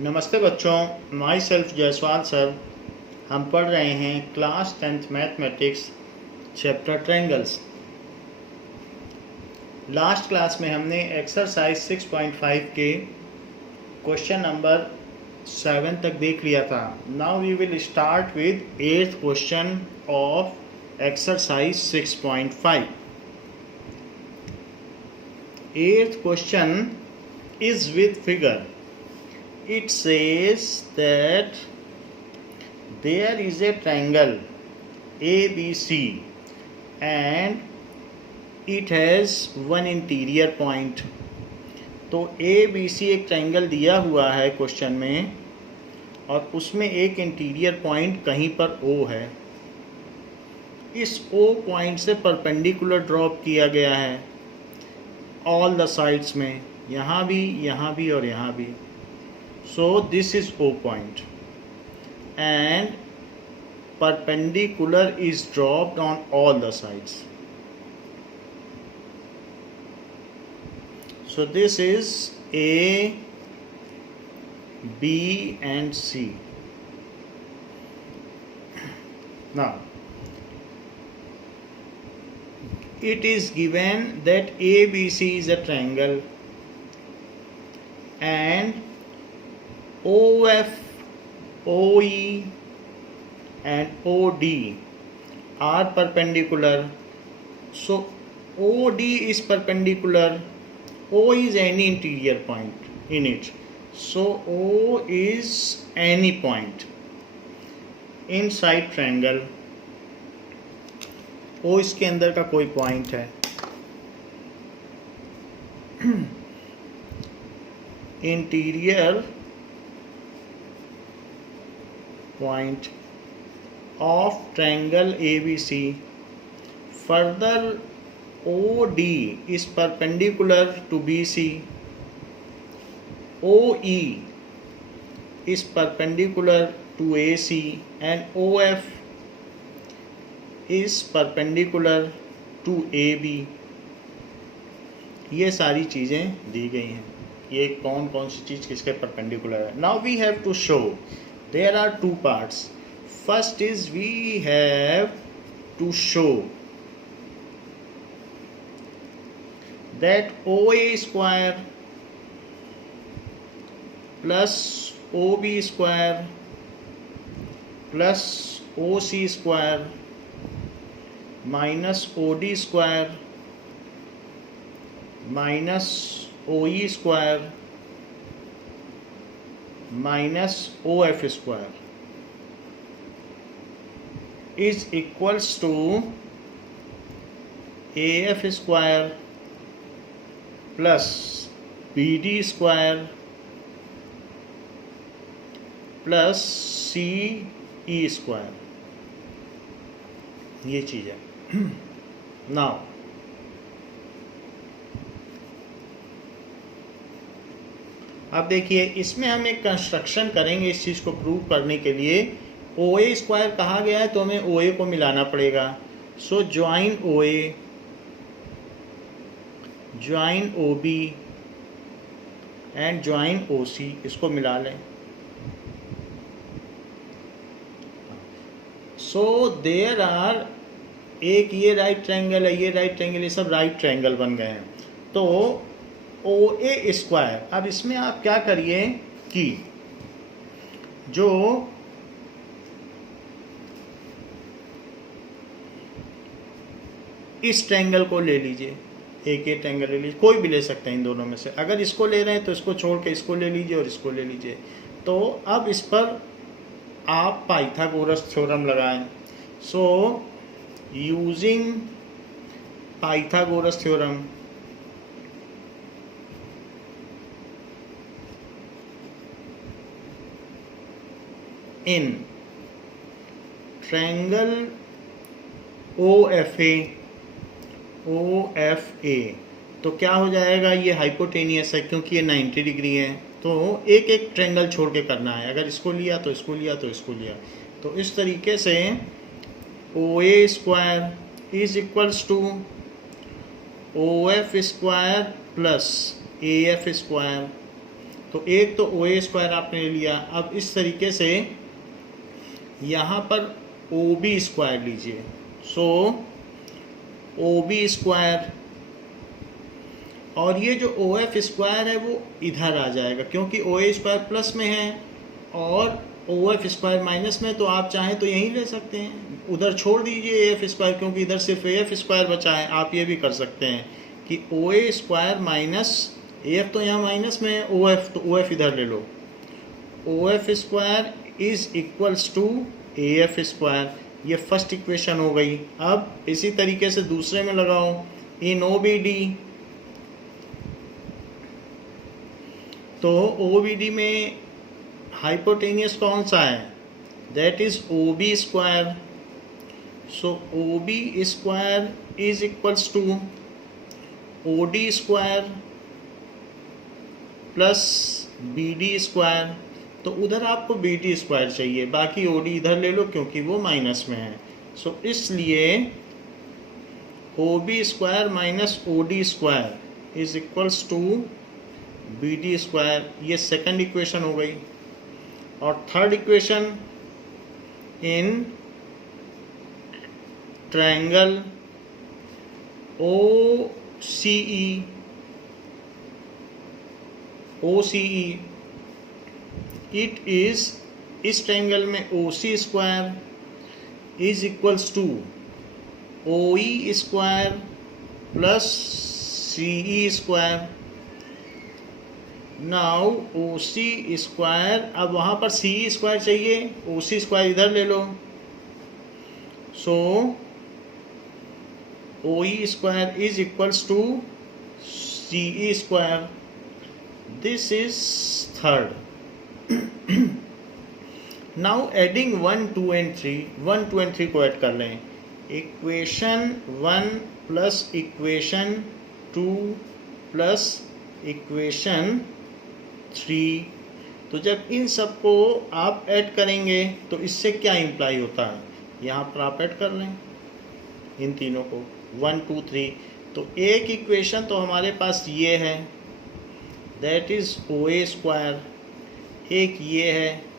नमस्ते बच्चों, my self Jaiswal sir. हम पढ़ रहे हैं class 10th mathematics chapter triangles. Last class में हमने एक्सरसाइज 6.5 के क्वेश्चन नंबर 7 तक देख लिया था। Now we will start with 8th question of exercise 6.5। 8th question is with figure. It says that there is a triangle ABC and it has one interior point. तो ABC एक triangle दिया हुआ है question में और उसमें एक interior point कहीं पर O है। इस O पॉइंट से परपेंडिकुलर ड्रॉप किया गया है ऑल द साइड्स में, यहाँ भी और यहाँ भी। So this is O point and perpendicular is dropped on all the sides. So this is A, B and C. Now it is given that ABC is a triangle and OF, OE and OD are perpendicular. So OD is perpendicular. O is any interior point in it. So O is any point inside triangle. O इसके अंदर का कोई point है। Interior point of triangle ABC. Further, OD is perpendicular to BC. OE is perpendicular to AC and OF is perpendicular to AB. ये सारी चीज़ें दी गई हैं। ये कौन कौन सी चीज़ किसके परपेंडिकुलर है। Now we have to show. There are two parts. First is we have to show that OA square plus OB square plus OC square minus OD square minus OE square minus OF square is equals to AF square plus BD square plus CE square. ये चीज़ है। Now अब देखिए, इसमें हम एक construction करेंगे इस चीज़ को प्रूव करने के लिए। OA स्क्वायर कहा गया है तो हमें OA को मिलाना पड़ेगा। सो join OA, join OB and join OC, इसको मिला लें। सो देयर आर, एक ये राइट ट्रायंगल है, ये राइट ट्रायंगल, ये सब राइट ट्रायंगल बन गए हैं। तो OA स्क्वायर, अब इसमें आप क्या करिए कि जो इस ट्रायंगल को ले लीजिए, एक ये ट्रायंगल ले लीजिए, कोई भी ले सकते हैं इन दोनों में से। अगर इसको ले रहे हैं तो इसको छोड़ के इसको ले लीजिए और इसको ले लीजिए। तो अब इस पर आप पाइथागोरस थ्योरम लगाएं। So using Pythagoras theorem, in triangle OFA, तो क्या हो जाएगा, ये हाइपोटेनियस है क्योंकि ये 90 डिग्री है। तो एक एक ट्रायंगल छोड़ के करना है। अगर इसको लिया तो इसको लिया तो इसको लिया। तो इस तरीके से OA square is equals to OF square plus AF square तो एक तो ओ ए स्क्वायर आपने ले लिया। अब इस तरीके से यहाँ पर ओ बी स्क्वायर लीजिए। सो ओ बी स्क्वायर, और ये जो ओ एफ स्क्वायर है वो इधर आ जाएगा क्योंकि ओ ए स्क्वायर प्लस में है और ओ एफ स्क्वायर माइनस में, तो आप चाहें तो यहीं ले सकते हैं, उधर छोड़ दीजिए ए एफ स्क्वायर क्योंकि इधर सिर्फ ए एफ स्क्वायर बचा है। आप ये भी कर सकते हैं कि ओ A square minus A F, तो यहाँ माइनस में है ओ एफ, तो ओ एफ इधर ले लो। O F square is equals to A F square, ये फर्स्ट इक्वेशन हो गई। अब इसी तरीके से दूसरे में लगाओ, इन ओ बी डी, तो ओ बी डी में हाइपोटेनियस कौन सा है, that is O B square. So O B square is equals to O D square plus B D square. तो उधर आपको बी डी स्क्वायर चाहिए, बाकी ओ डी इधर ले लो क्योंकि वो माइनस में है। सो इसलिए O B square minus O D square is equals to B D square, ये सेकंड इक्वेशन हो गई। और third equation, in triangle O C E, it is, इस ट्रायंगल में O C square is equals to O E square plus C E square. Now O C square, अब वहाँ पर सी E square चाहिए, ओ C square इधर ले लो। So O E square is equals to C E square, this is third. Now adding 1, 2 and 3, 1, 2 and 3 को add कर लें। Equation 1 plus equation 2 plus equation 3, तो जब इन सबको आप ऐड करेंगे तो इससे क्या इम्प्लाई होता है, यहाँ पर आप ऐड कर लें इन तीनों को 1, 2, 3। तो एक इक्वेशन तो हमारे पास ये है, that is O A square, एक ये है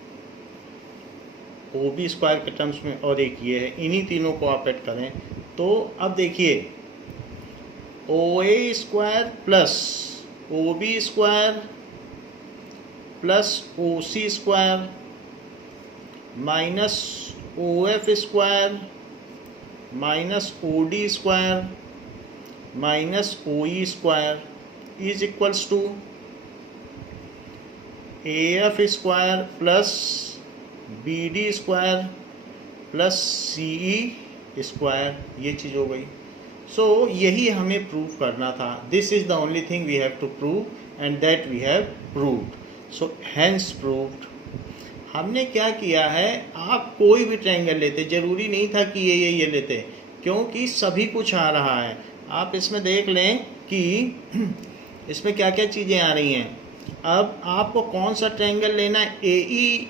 ओ बी स्क्वायर के टर्म्स में, और एक ये है। इन्हीं तीनों को आप ऐड करें तो अब देखिए O A square plus O B square plus O C square minus O F square minus O D square minus O E square is equals to A F square plus B D square plus C E square, ये चीज़ हो गई। सो यही हमें prove करना था। This is the only thing we have to prove and that we have proved. So hence proved. हमने क्या किया है, आप कोई भी ट्रायंगल लेते, ज़रूरी नहीं था कि ये लेते, क्योंकि सभी कुछ आ रहा है। आप इसमें देख लें कि इसमें क्या क्या चीज़ें आ रही हैं। अब आपको कौन सा ट्रायंगल लेना है, ए ई,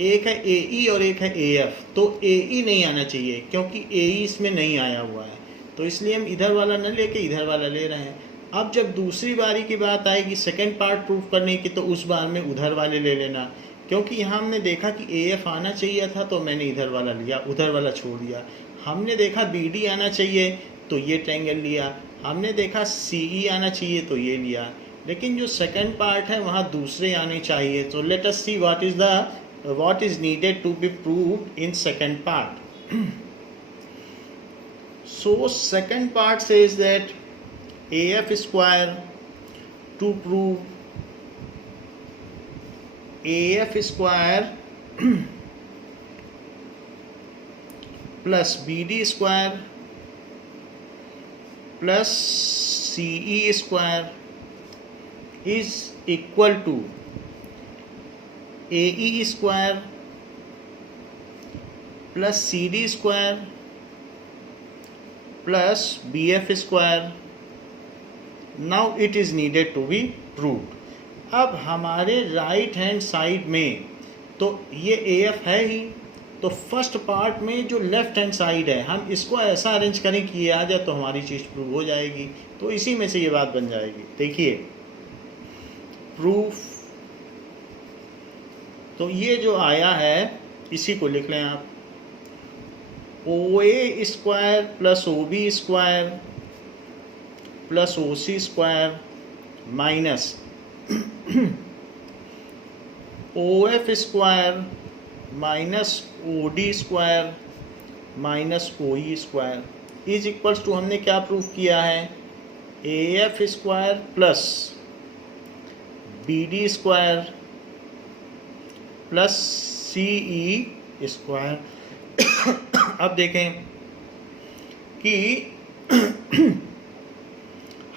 एक है ए ई और एक है ए एफ। तो ए ई नहीं आना चाहिए क्योंकि ए ई इसमें नहीं आया हुआ है, तो इसलिए हम इधर वाला न लेके इधर वाला ले रहे हैं। अब जब दूसरी बारी की बात आएगी सेकंड पार्ट प्रूफ करने की, तो उस बार में उधर वाले ले लेना, क्योंकि यहाँ हमने देखा कि ए एफ आना चाहिए था तो मैंने इधर वाला लिया, उधर वाला छोड़ दिया। हमने देखा बी डी आना चाहिए तो ये ट्रायंगल लिया, हमने देखा सी ई आना चाहिए तो ये लिया, लेकिन जो सेकंड पार्ट है वहाँ दूसरे आने चाहिए। तो let us see what is needed to be proved in second part. So second part says that AF square, to prove AF square plus BD square plus CE square is equal to AE square plus CD square plus BF square. Now it is needed to be proved. अब हमारे right hand side में तो ये AF है ही, तो first part में जो left hand side है हम इसको ऐसा अरेंज करें कि ये आ जाए तो हमारी चीज़ प्रूव हो जाएगी। तो इसी में से ये बात बन जाएगी। देखिए प्रूफ तो ये जो आया है इसी को लिख लें आप, OA square plus OB square plus OC square minus OF square minus OD square minus OE square is equals to, हमने क्या प्रूफ किया है, AF square plus BD square plus CE square. अब देखें कि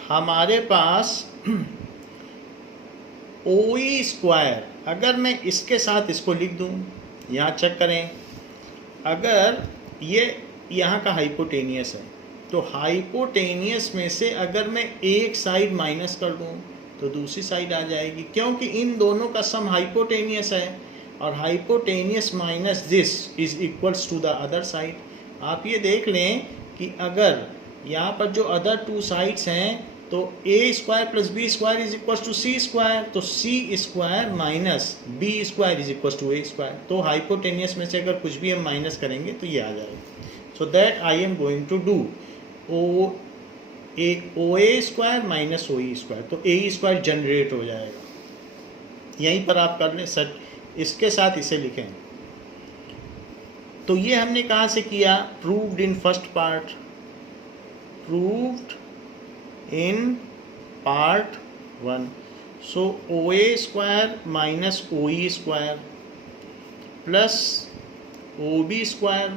हमारे पास OE स्क्वायर, अगर मैं इसके साथ इसको लिख दूं, यहाँ चेक करें, अगर ये यहाँ का हाइपोटेनियस है तो हाइपोटेनियस में से अगर मैं एक साइड माइनस कर दूं तो दूसरी साइड आ जाएगी, क्योंकि इन दोनों का सम हाइपोटेनियस है और hypotenuse minus this is equals to the other side. आप ये देख लें कि अगर यहाँ पर जो अदर टू साइड्स हैं तो A square plus B square is equals to C square, तो C square minus B square is equals to A square. तो हाइपोटेनियस में से अगर कुछ भी हम माइनस करेंगे तो ये आ जाएगा। So that I am going to do OA square minus OE square, तो AE स्क्वायर जनरेट हो जाएगा। यहीं पर आप कर लें सेट, इसके साथ इसे लिखें। तो ये हमने कहाँ से किया, proved in first part, proved in part 1। So OA square minus OE square plus OB square.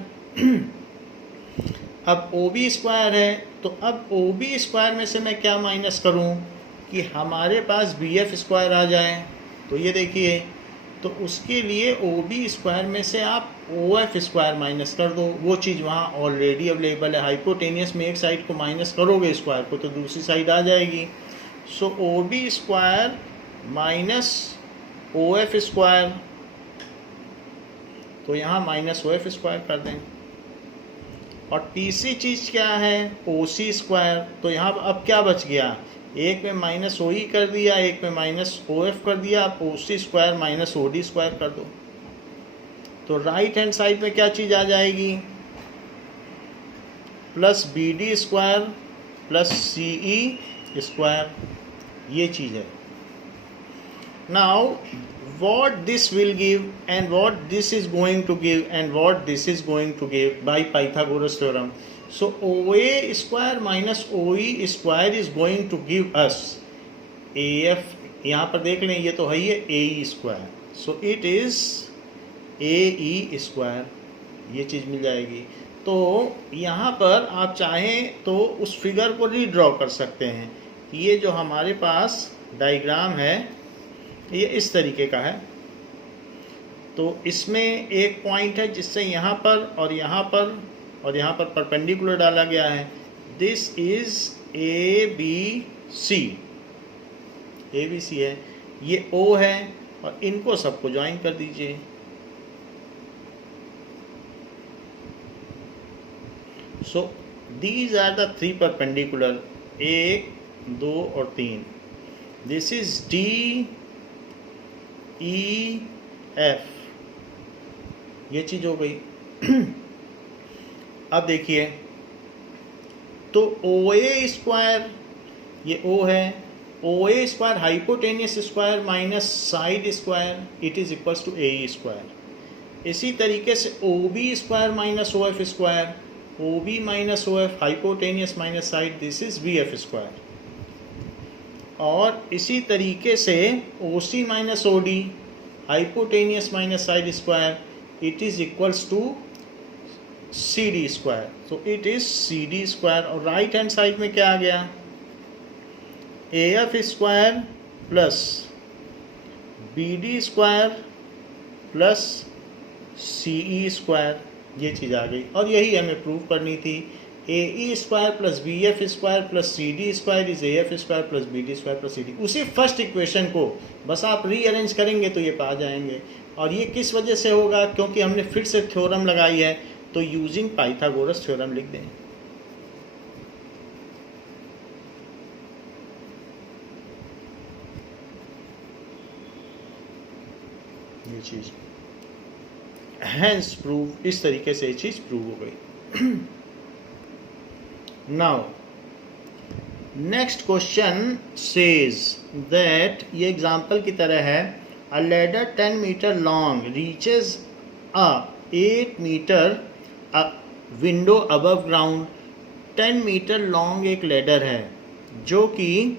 अब OB स्क्वायर है तो अब OB स्क्वायर में से मैं क्या माइनस करूं कि हमारे पास BF स्क्वायर आ जाए। तो ये देखिए, तो उसके लिए OB स्क्वायर में से आप OF स्क्वायर माइनस कर दो, वो चीज़ वहाँ ऑलरेडी अवेलेबल है। हाइपोटेनियस में एक साइड को माइनस करोगे स्क्वायर को तो दूसरी साइड आ जाएगी। सो OB square minus OF square, तो यहाँ माइनस OF स्क्वायर कर दें। और तीसरी चीज़ क्या है, OC स्क्वायर। तो यहाँ अब क्या बच गया, एक में माइनस OE कर दिया, एक में माइनस OF कर दिया, आप OC square minus OD square कर दो। तो राइट हैंड साइड में क्या चीज़ आ जाएगी, plus BD square plus CE square, ये चीज़ है। Now what this will give and what this is going to give and what this is going to give by Pythagoras theorem. So OA square minus OE square is going to give us AF, यहाँ पर देख लें ये तो है ये AE square, so it is AE square, ये चीज़ मिल जाएगी। तो यहाँ पर आप चाहें तो उस फिगर को रीड्रॉ कर सकते हैं। ये जो हमारे पास डायग्राम है ये इस तरीके का है। तो इसमें एक पॉइंट है जिससे यहाँ पर और यहाँ पर और यहाँ पर परपेंडिकुलर डाला गया है। दिस इज ABC, ABC है, ये O है और इनको सबको ज्वाइन कर दीजिए। So these are the three perpendicular, 1, 2 और 3। दिस इज DEF, ये चीज़ हो गई। अब देखिए, तो OA स्क्वायर, ये O है, OA square hypotenuse square minus side square, it is equals to AE square. इसी तरीके से OB square minus OF square, OB minus OF hypotenuse minus side, this is BF square. और इसी तरीके से OC minus OD hypotenuse minus side square, it is equals to CD square, तो it is CD square. और right hand side में क्या आ गया, AF square plus BD square plus CE square, ये चीज़ आ गई। और यही हमें प्रूव करनी थी, AE square plus BF square plus CD square is AF square plus BD square plus CD। उसी फर्स्ट इक्वेशन को बस आप रीअरेंज करेंगे तो ये पा जाएंगे। और ये किस वजह से होगा, क्योंकि हमने फिर से थ्योरम लगाई है, तो यूजिंग पाइथागोरस थ्योरम लिख दें। ये चीज़ हैंस प्रूव, इस तरीके से ये चीज़ प्रूव हो गई। Now next question says that, ये एग्जाम्पल की तरह है, a ladder 10 metre long reaches a 8 metre window above ground. 10 metre long एक लैडर है जो कि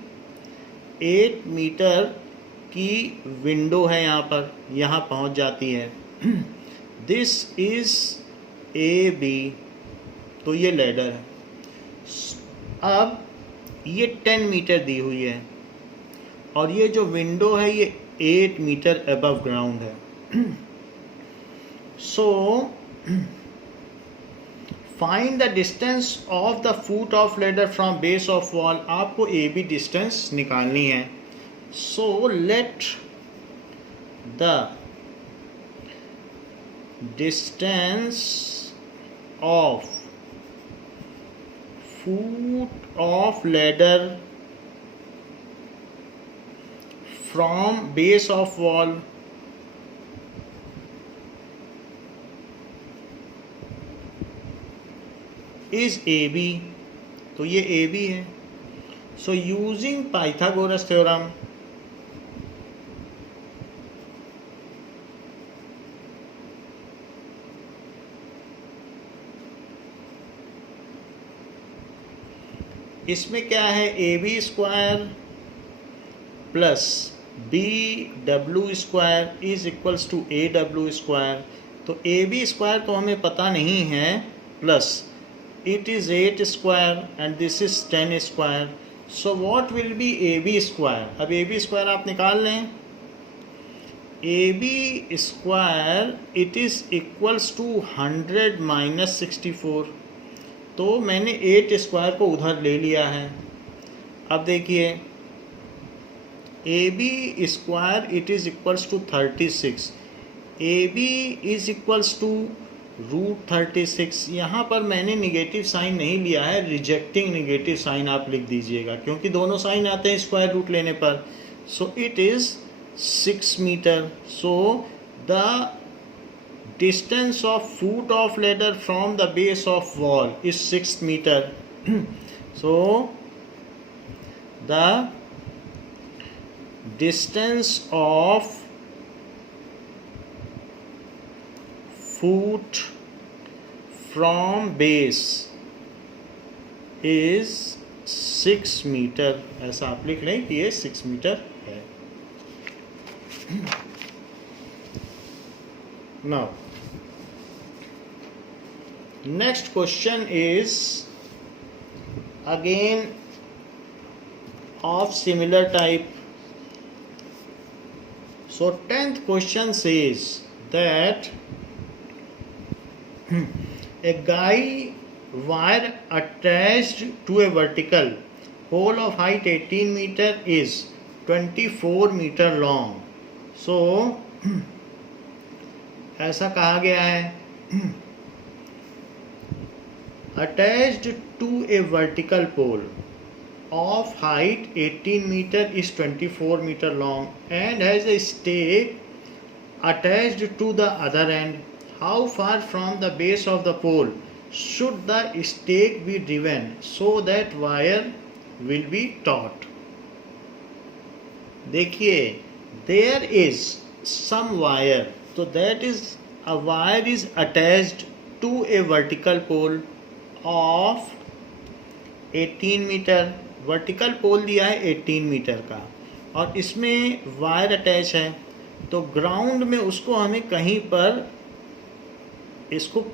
8 मीटर की विंडो है, यहाँ पहुँच जाती है। दिस इज ए बी, तो ये लैडर है। अब ये 10 मीटर दी हुई है और ये जो विंडो है ये 8 मीटर अबव ग्राउंड है। So find the distance of the foot of ladder from base of wall. आपको ए बी डिस्टेंस निकालनी है। So let the distance of foot of ladder from base of wall is AB, तो ये AB है। So using Pythagoras theorem, इसमें क्या है, A B square plus B W square is equals to A W square. तो A B square तो हमें पता नहीं है, plus it is 8 square and this is 10 square. So what will be A B square. अब A B square आप निकाल लें। A B square it is equals to 100 minus 64। तो मैंने 8 स्क्वायर को उधर ले लिया है। अब देखिए A B square it is equals to 36, A B is equals to √36। यहाँ पर मैंने निगेटिव साइन नहीं लिया है, रिजेक्टिंग निगेटिव साइन आप लिख दीजिएगा क्योंकि दोनों साइन आते हैं स्क्वायर रूट लेने पर। So it is 6 metre. So the distance of foot of ladder from the base of wall is 6 meter. So the distance of foot from base is 6 meter। ऐसा आप लिख लें कि ये 6 मीटर है। Now next question is again of similar type. So 10th question says that a guy wire attached to a vertical pole of height 18 meter is 24 meter long. So ऐसा कहा गया है, attached to a vertical pole of height 18 meter is 24 meter long and has a stake attached to the other end. How far from the base of the pole should the stake be driven so that wire will be taut? देखिए there is some wire, so that is a wire is attached to a vertical pole of 18 metre. Vertical pole दिया है 18 metre का और इसमें wire attach है। तो ground में उसको हमें कहीं पर इसको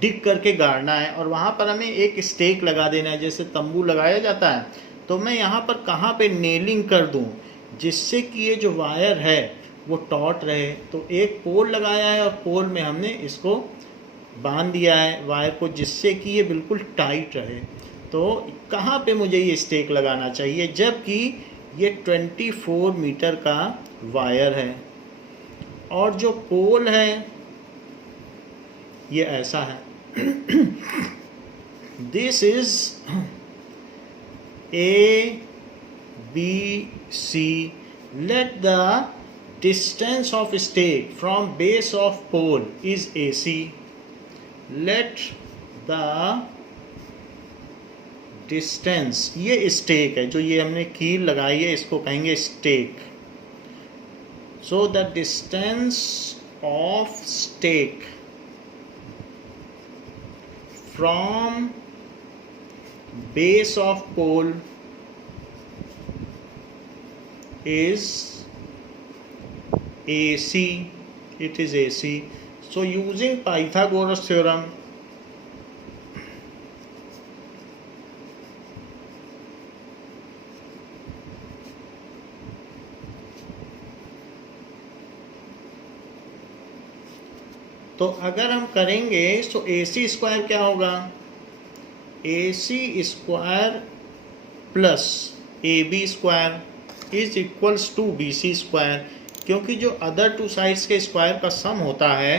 डिग करके गाड़ना है और वहाँ पर हमें एक स्टेक लगा देना है, जैसे तंबू लगाया जाता है। तो मैं यहाँ पर कहाँ पे नेलिंग कर दूँ जिससे कि ये जो वायर है वो टॉट रहे। तो एक पोल लगाया है और पोल में हमने इसको बांध दिया है वायर को, जिससे कि ये बिल्कुल टाइट रहे। तो कहाँ पे मुझे ये स्टेक लगाना चाहिए, जबकि ये 24 मीटर का वायर है और जो पोल है ये ऐसा है। This is A B C। Let the distance of stake from base of pole is AC. Let the distance, ये स्टेक है, जो ये हमने कील लगाई है इसको कहेंगे stake. So the distance of stake from base of pole is AC. It is AC. So using Pythagoras theorem, तो अगर हम करेंगे तो AC स्क्वायर क्या होगा, AC square plus AB square is equals to BC square, क्योंकि जो other two sides के स्क्वायर का सम होता है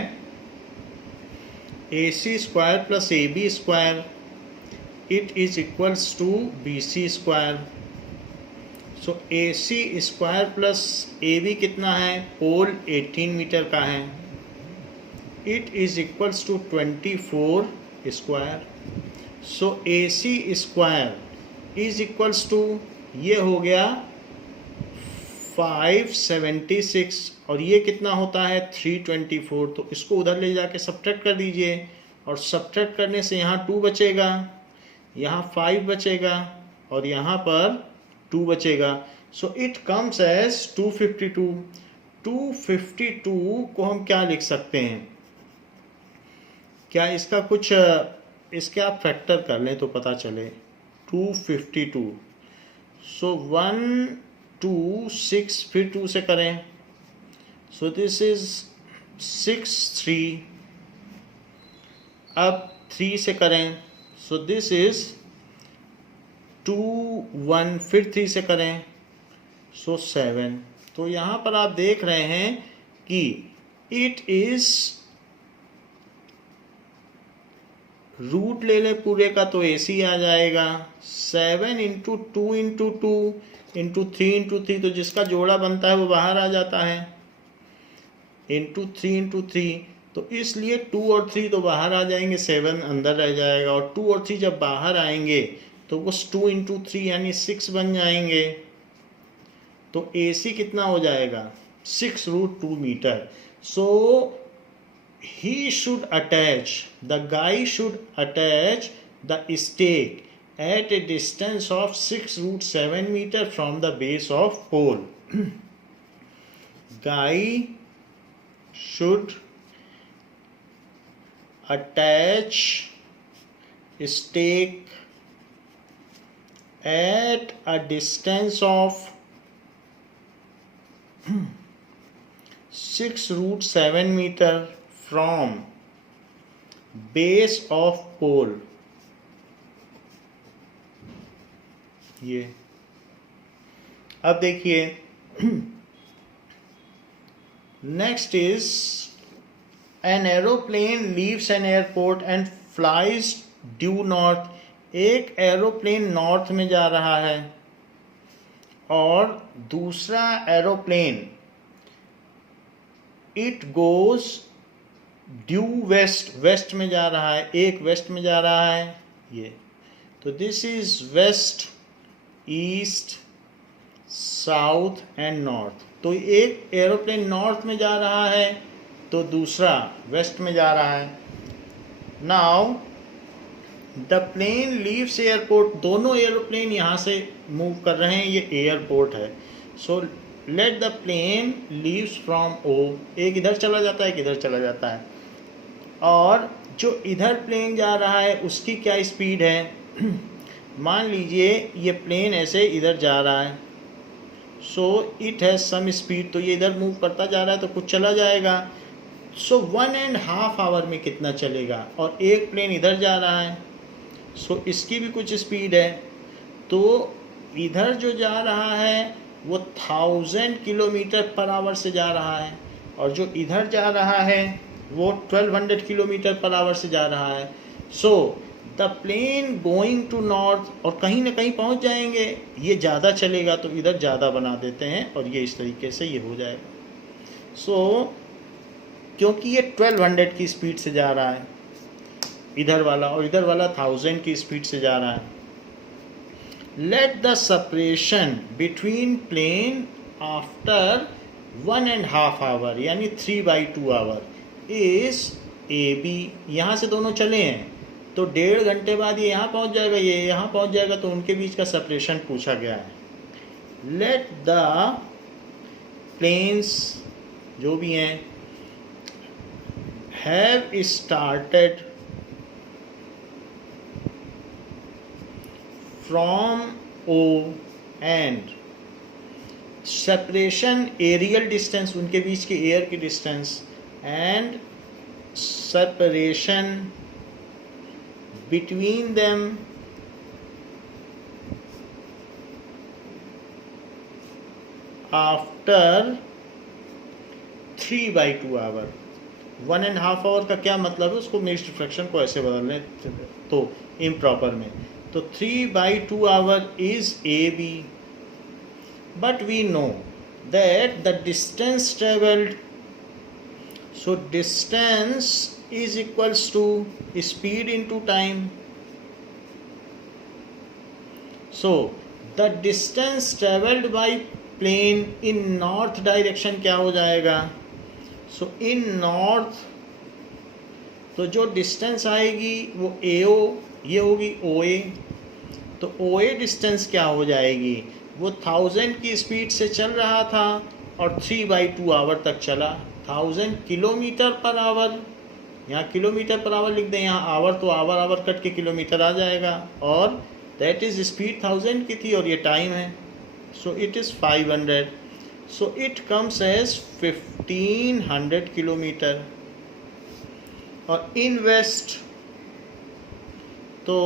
AC square plus AB square, it is equals to BC square. So AC square plus AB कितना है, pole 18 metre का है, it is equals to 24 square. So AC square is equals to, ये हो गया 576 और ये कितना होता है 324. तो इसको उधर ले जाके सब्ट्रैक्ट कर दीजिए और सब्ट्रैक्ट करने से यहाँ 2 बचेगा, यहाँ 5 बचेगा और यहाँ पर 2 बचेगा. सो इट कम्स एज 252. 252 को हम क्या लिख सकते हैं, क्या इसका कुछ इसके आप फैक्टर कर लें तो पता चले. 252, सो 1 2 6 फिर 2 से करें, सो दिस इज 6 3. अब 3 से करें, सो दिस इज 2 1 फिर 3 से करें, सो 7. तो यहाँ पर आप देख रहे हैं कि इट इज, रूट ले लें पूरे का तो AC आ जाएगा. 7 इंटू 2 इंटू 2 इंटू 3 इंटू 3, तो जिसका जोड़ा बनता है वो बाहर आ जाता है, इंटू 3 इंटू 3. तो इसलिए 2 और 3 तो बाहर आ जाएंगे, 7 अंदर रह जाएगा और 2 और 3 जब बाहर आएंगे तो वो 2 इंटू 3 यानी 6 बन जाएंगे. तो AC कितना हो जाएगा 6√2 metre. So he should attach, the guy should attach the stake at a distance of 6√7 meter from the base of pole. Guy should attach stake at a distance of 6√7 meter from base of pole. ये अब देखिए, next is an aeroplane leaves an airport and flies due north. एक aeroplane north में जा रहा है और दूसरा aeroplane it goes due west, west में जा रहा है, एक वेस्ट में जा रहा है ये. तो this is west, east, south and north. तो एक एरोप्लेन नॉर्थ में जा रहा है तो दूसरा वेस्ट में जा रहा है. Now the plane leaves airport, दोनों एरोप्लेन यहाँ से मूव कर रहे हैं, ये एयरपोर्ट है. So let the plane leaves from O, एक इधर चला जाता है, एक इधर चला जाता है, और जो इधर प्लेन जा रहा है उसकी क्या स्पीड है. मान लीजिए ये प्लेन ऐसे इधर जा रहा है, so it has some speed, तो ये इधर मूव करता जा रहा है तो कुछ चला जाएगा. सो 1.5 आवर में कितना चलेगा, और एक प्लेन इधर जा रहा है, सो इसकी भी कुछ स्पीड है. तो इधर जो जा रहा है वो 1000 किलोमीटर पर आवर से जा रहा है, और जो इधर जा रहा है वो 1200 किलोमीटर पर आवर से जा रहा है. So the plane going to north, और कहीं ना कहीं पहुंच जाएंगे, ये ज़्यादा चलेगा तो इधर ज़्यादा बना देते हैं और ये इस तरीके से ये हो जाएगा. सो क्योंकि ये 1200 की स्पीड से जा रहा है इधर वाला, और इधर वाला 1000 की स्पीड से जा रहा है, let the separation between plane after 1.5 hour यानी 3/2 आवर इज AB। यहाँ से दोनों चले हैं तो 1.5 घंटे बाद ये यहाँ पहुँच जाएगा, ये यहाँ पहुँच जाएगा, तो उनके बीच का सेपरेशन पूछा गया है। लेट द प्लेन्स जो भी हैं have started from O and separation aerial distance, उनके बीच के एयर की distance, and separation between them after 3/2 hour. 1.5 hour का क्या मतलब है, उसको मिक्स्ड फ्रैक्शन को ऐसे बदल लें तो इम्प्रॉपर में, तो 3/2 hour is AB, but we know that the distance travelled, so distance is equals to speed into time. So the distance traveled by plane in north direction क्या हो जाएगा, so in north, तो जो distance आएगी वो AO, ये होगी OA, तो OA distance क्या हो जाएगी, वो 1000 की स्पीड से चल रहा था और 3/2 आवर तक चला। 1000 किलोमीटर पर आवर, यहाँ किलोमीटर पर आवर लिख दें, यहाँ आवर तो आवर कट के किलोमीटर आ जाएगा, और दैट इज स्पीड 1000 की थी और ये टाइम है, so it is 500, so it comes as 1500 kilometre. और इन वेस्ट, तो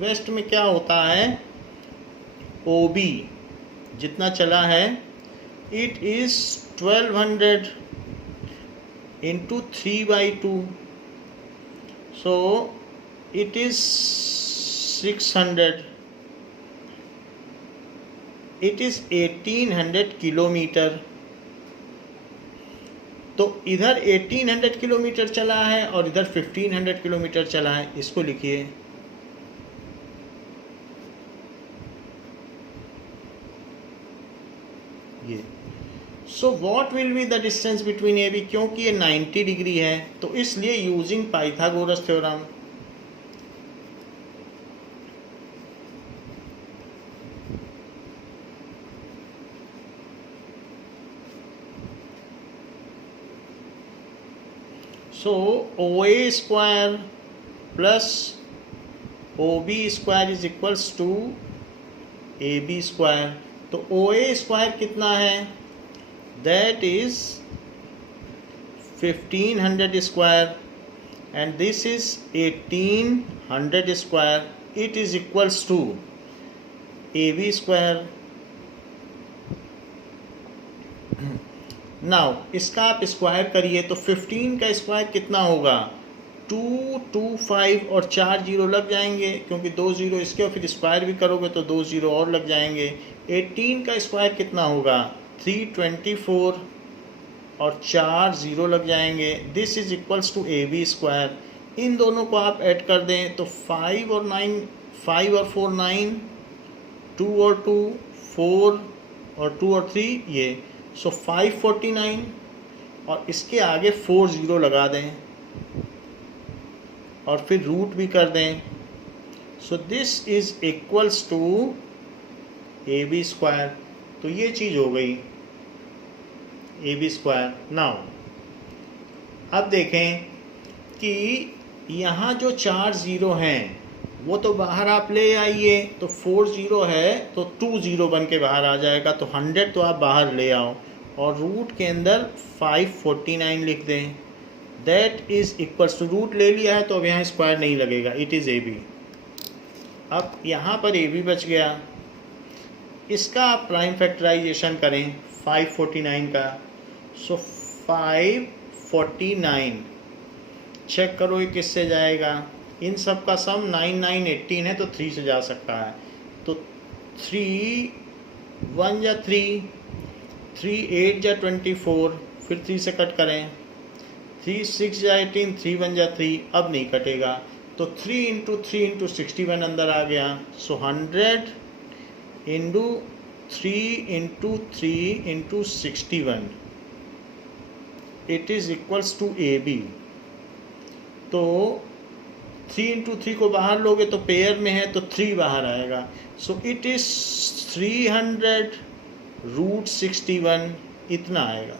वेस्ट में क्या होता है, OB जितना चला है it is 1200 into 3/2, so it is 600, it is 1800 kilometre. तो इधर 1800 किलोमीटर चला है और इधर 1500 किलोमीटर चला है, इसको लिखिए। ये so what will be the distance between AB, क्योंकि ये 90 डिग्री है तो इसलिए using Pythagoras theorem, so OA square plus OB square is equals to AB square. तो OA स्क्वायर कितना है, that is 1500 square and this is 1800 square, it is equals to AB square। Now इसका आप square करिए तो 15 का square कितना होगा, 225 और 4 जीरो लग जाएंगे क्योंकि 2 जीरो इसके, और फिर स्क्वायर भी करोगे तो 2 जीरो और लग जाएंगे। 18 का स्क्वायर कितना होगा, 324 और 4 जीरो लग जाएंगे, this is equals to AB square. इन दोनों को आप ऐड कर दें तो 5 और 4 9, 2 और 2 4 और 2 और 3 ये, सो 549 और इसके आगे 4 जीरो लगा दें और फिर रूट भी कर दें, so this is equals to AB square. तो ये चीज़ हो गई AB स्क्वायर। नाउ अब देखें कि यहाँ जो 4 जीरो हैं वो तो बाहर आप ले आइए, तो 4 जीरो है तो 2 जीरो बन के बाहर आ जाएगा, तो 100 तो आप बाहर ले आओ और रूट के अंदर 549 लिख दें, that is equals to, root ले लिया है तो अब यहाँ स्क्वायर नहीं लगेगा, इट इज़ AB। अब यहाँ पर AB बच गया, इसका आप प्राइम फैक्टराइजेशन करें 549 का, सो 549 चेक करो ये किससे जाएगा, इन सब का सम 9 9 18 है तो 3 से जा सकता है, तो 3 1 या 3, 3 8 जा 24, फिर 3 से कट करें, 3 6 जा 18, 3 1 जा 3, अब नहीं कटेगा तो 3 इंटू 3 इंटू 61 अंदर आ गया। So 100 into 3 into 3 into 61 it is equals to AB। तो 3 इंटू 3 को बाहर लोगे तो पेयर में है तो 3 बाहर आएगा। सो इट इज़ 300√61 इतना आएगा।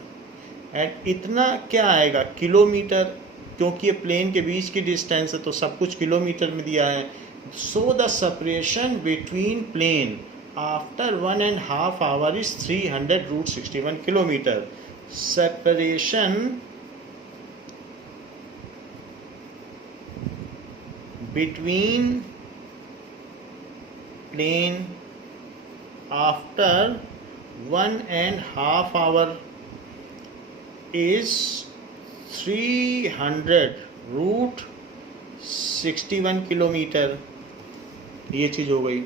एंड इतना क्या आएगा? किलोमीटर, क्योंकि ये प्लेन के बीच की डिस्टेंस है तो सब कुछ किलोमीटर में दिया है। So the separation between plane after 1.5 hour is 300√61 kilometre. सेपरेशन between plane after 1.5 hour is 300√61 kilometre. ये चीज़ हो गई।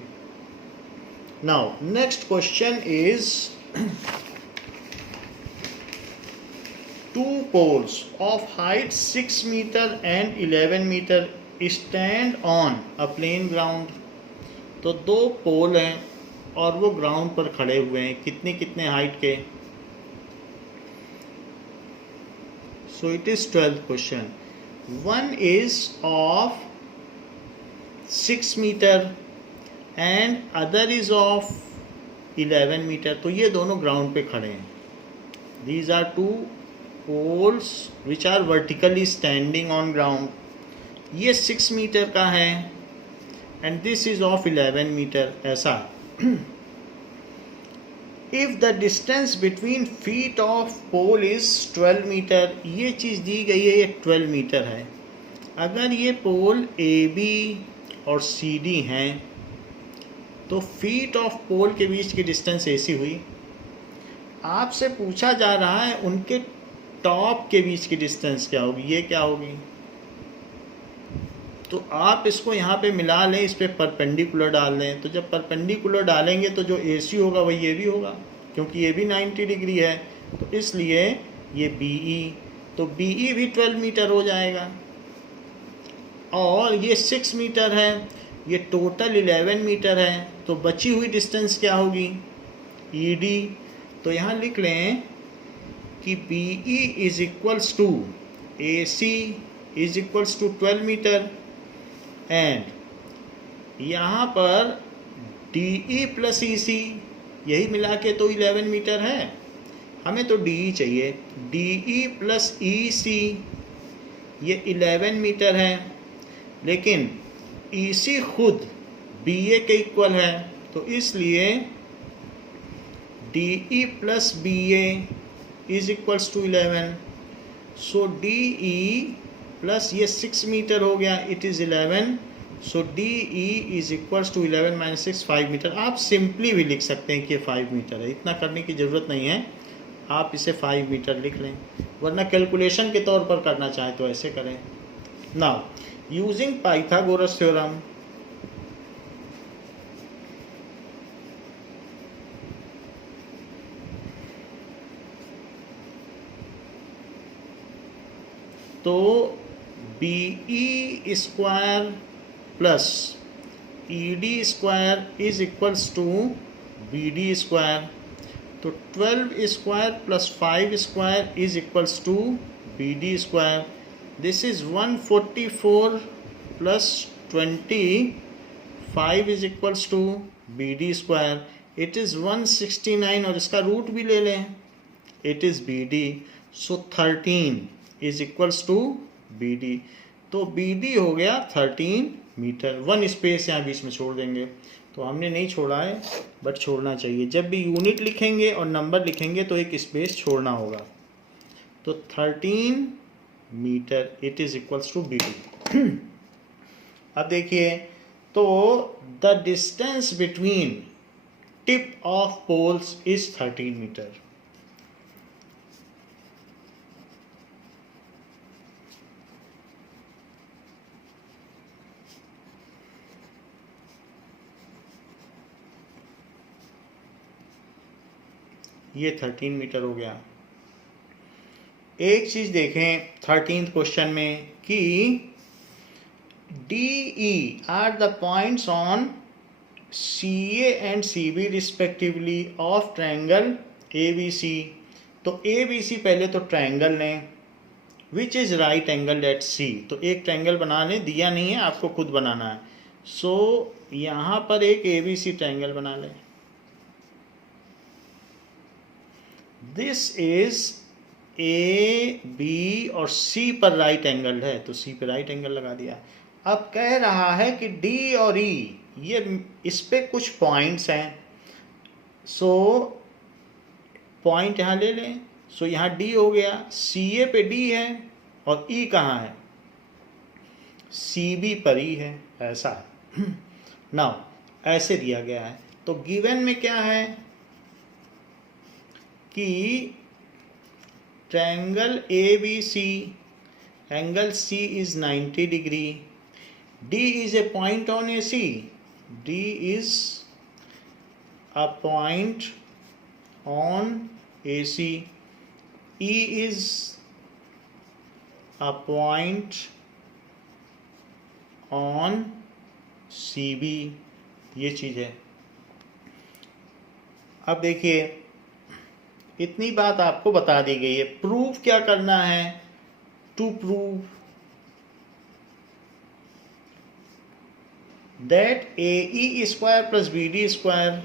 Now next question is two poles of height 6 metre and 11 metre stand on a plane ground. तो दो पोल हैं और वो ग्राउंड पर खड़े हुए हैं, कितने कितने हाइट के? So it is 12th question. One is of 6 metre and other is of 11 metre. तो ये दोनों ग्राउंड पे खड़े हैं। These are two poles which are vertically standing on ground. ये 6 मीटर का है and this is of 11 metre, ऐसा। If the distance between feet of pole is 12 metre, ये चीज़ दी गई है, ये 12 मीटर है। अगर ये पोल AB और CD हैं तो फीट ऑफ पोल के बीच की डिस्टेंस AC हुई। आपसे पूछा जा रहा है उनके टॉप के बीच की डिस्टेंस क्या होगी, ये क्या होगी? तो आप इसको यहाँ पे मिला लें, इस पे परपेंडिकुलर डाल दें। तो जब परपेंडिकुलर डालेंगे तो जो AC होगा वही ये भी होगा, क्योंकि ये भी 90 डिग्री है। तो इसलिए ये BE, तो BE भी 12 मीटर हो जाएगा। और ये 6 मीटर है, ये टोटल 11 मीटर है। तो बची हुई डिस्टेंस क्या होगी? ED। तो यहाँ लिख लें कि BE is equals to AC is equals to 12 metre and यहाँ पर DE प्लस EC, यही मिला के तो 11 मीटर है। हमें तो DE चाहिए। DE प्लस EC ये 11 मीटर है, लेकिन EC खुद BA के इक्वल है। तो इसलिए DE plus BA is equals to 11। So DE plus ये 6 मीटर हो गया, it is 11। So DE is equals to 11 minus 6, 5 metre. आप सिंपली भी लिख सकते हैं कि ये 5 मीटर है, इतना करने की ज़रूरत नहीं है। आप इसे 5 मीटर लिख लें, वरना कैलकुलेशन के तौर पर करना चाहें तो ऐसे करें। नाउ यूजिंग पाइथागोरस थ्योरम, तो BE square plus ED square is equals to BD square. तो 12 square plus 5 square is equals to BD square. This is 144 plus 25 is equals to BD square. It is 169 और इसका root भी ले लें, it is BD। So 13 is equals to BD। तो BD हो गया 13 metre. 1 space यहाँ बीच में छोड़ देंगे, तो हमने नहीं छोड़ा है बट छोड़ना चाहिए। जब भी यूनिट लिखेंगे और नंबर लिखेंगे तो एक स्पेस छोड़ना होगा। तो 13 metre it is equals to BD। अब देखिए, तो the distance between tip of poles is 13 metre. ये 13 मीटर हो गया। एक चीज देखें 13th क्वेश्चन में कि DE are the points on CA and CB respectively of triangle ABC। तो ABC पहले तो ट्रायंगल लें which is right angle at C। तो एक ट्रायंगल बना लें, दिया नहीं है आपको खुद बनाना है। सो यहां पर एक ABC ट्रायंगल बना लें। दिस इज AB और C पर राइट एंगल है, तो C पर राइट एंगल लगा दिया। अब कह रहा है कि D और E ये इस पे कुछ पॉइंट्स हैं। सो पॉइंट यहाँ ले लें। सो यहाँ D हो गया, CA पे D है और E कहाँ है? CB पर E है, ऐसा है। नाउ ऐसे दिया गया है। तो गिवन में क्या है कि triangle ABC angle C is 90 degree, D is a point on AC, D is a point on AC, E is a point on CB, ये चीज है। अब देखिए इतनी बात आपको बता दी गई है। प्रूफ क्या करना है? To prove that AE square plus BD square,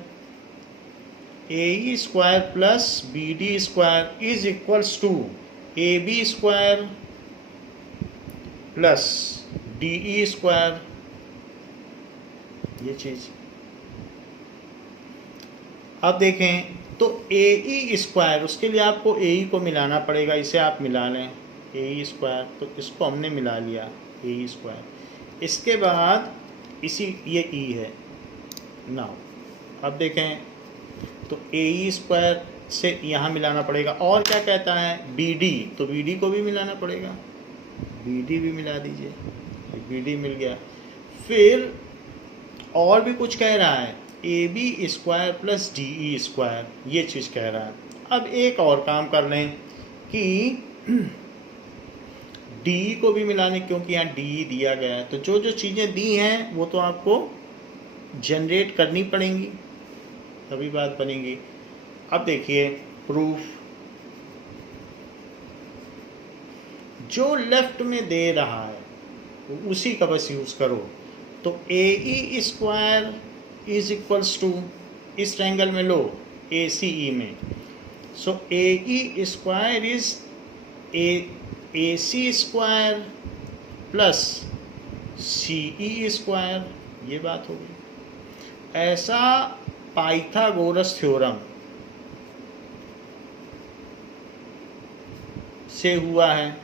AE square plus BD square is equals to AB square plus DE square, ये चीज। अब देखें तो AE स्क्वायर, उसके लिए आपको AE को मिलाना पड़ेगा, इसे आप मिला लें AE स्क्वायर, तो इसको हमने मिला लिया AE स्क्वायर। इसके बाद इसी ये E है। नाउ अब देखें तो AE स्क्वायर से यहाँ मिलाना पड़ेगा। और क्या कहता है? BD, तो BD को भी मिलाना पड़ेगा, BD भी मिला दीजिए, BD मिल गया। फिर और भी कुछ कह रहा है, AB square plus DE square, ये चीज़ कह रहा है। अब एक और काम कर लें कि DE को भी मिलाने, क्योंकि यहाँ DE दिया गया है, तो जो जो चीज़ें दी हैं वो तो आपको जनरेट करनी पड़ेंगी, तभी बात बनेगी। अब देखिए प्रूफ, जो लेफ्ट में दे रहा है उसी का बस यूज़ करो। तो AE square is equals to, इस ट्रायंगल में लो ACE में, so AE square is AC square plus CE square, ये बात हो गई। ऐसा पाइथागोरस थ्योरम से हुआ है।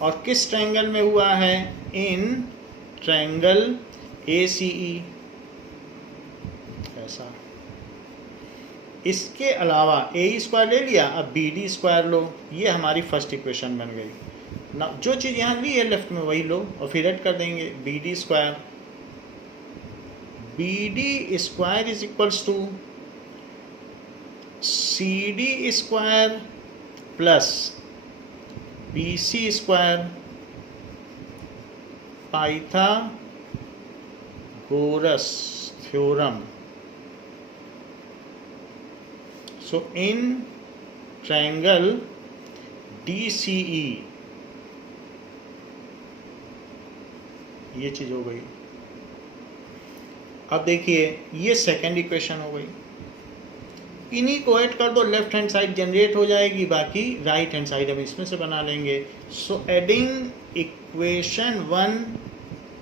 और किस ट्रायंगल में हुआ है? इन ट्रायंगल ACE, ऐसा। इसके अलावा AE स्क्वायर ले लिया, अब BD स्क्वायर लो, ये हमारी फर्स्ट इक्वेशन बन गई ना। जो चीज़ यहाँ ली है लेफ्ट में वही लो और फिर ऐड कर देंगे BD square. BD square is equals to CD square plus BC square, Pythagoras theorem. So in triangle DCE, ये चीज हो गई। अब देखिए ये सेकेंड इक्वेशन हो गई। इन्हीं को ऐड कर दो, लेफ्ट हैंड साइड जनरेट हो जाएगी, बाकी राइट हैंड साइड हम इसमें से बना लेंगे। So adding equation 1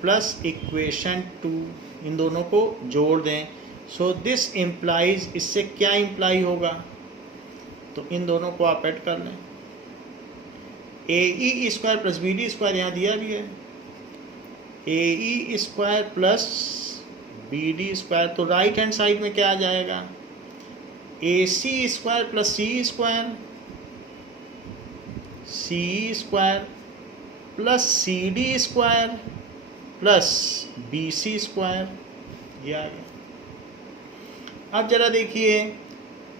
plus equation 2, इन दोनों को जोड़ दें। सो दिस इम्प्लाइज, इससे क्या इम्प्लाई होगा? तो इन दोनों को आप ऐड कर लें। AE square plus BD square यहाँ दिया भी है, AE square plus BD square, तो राइट हैंड साइड में क्या आ जाएगा? AC square plus CE square, CE square plus CD square plus BC square, ये आ गया। अब जरा देखिए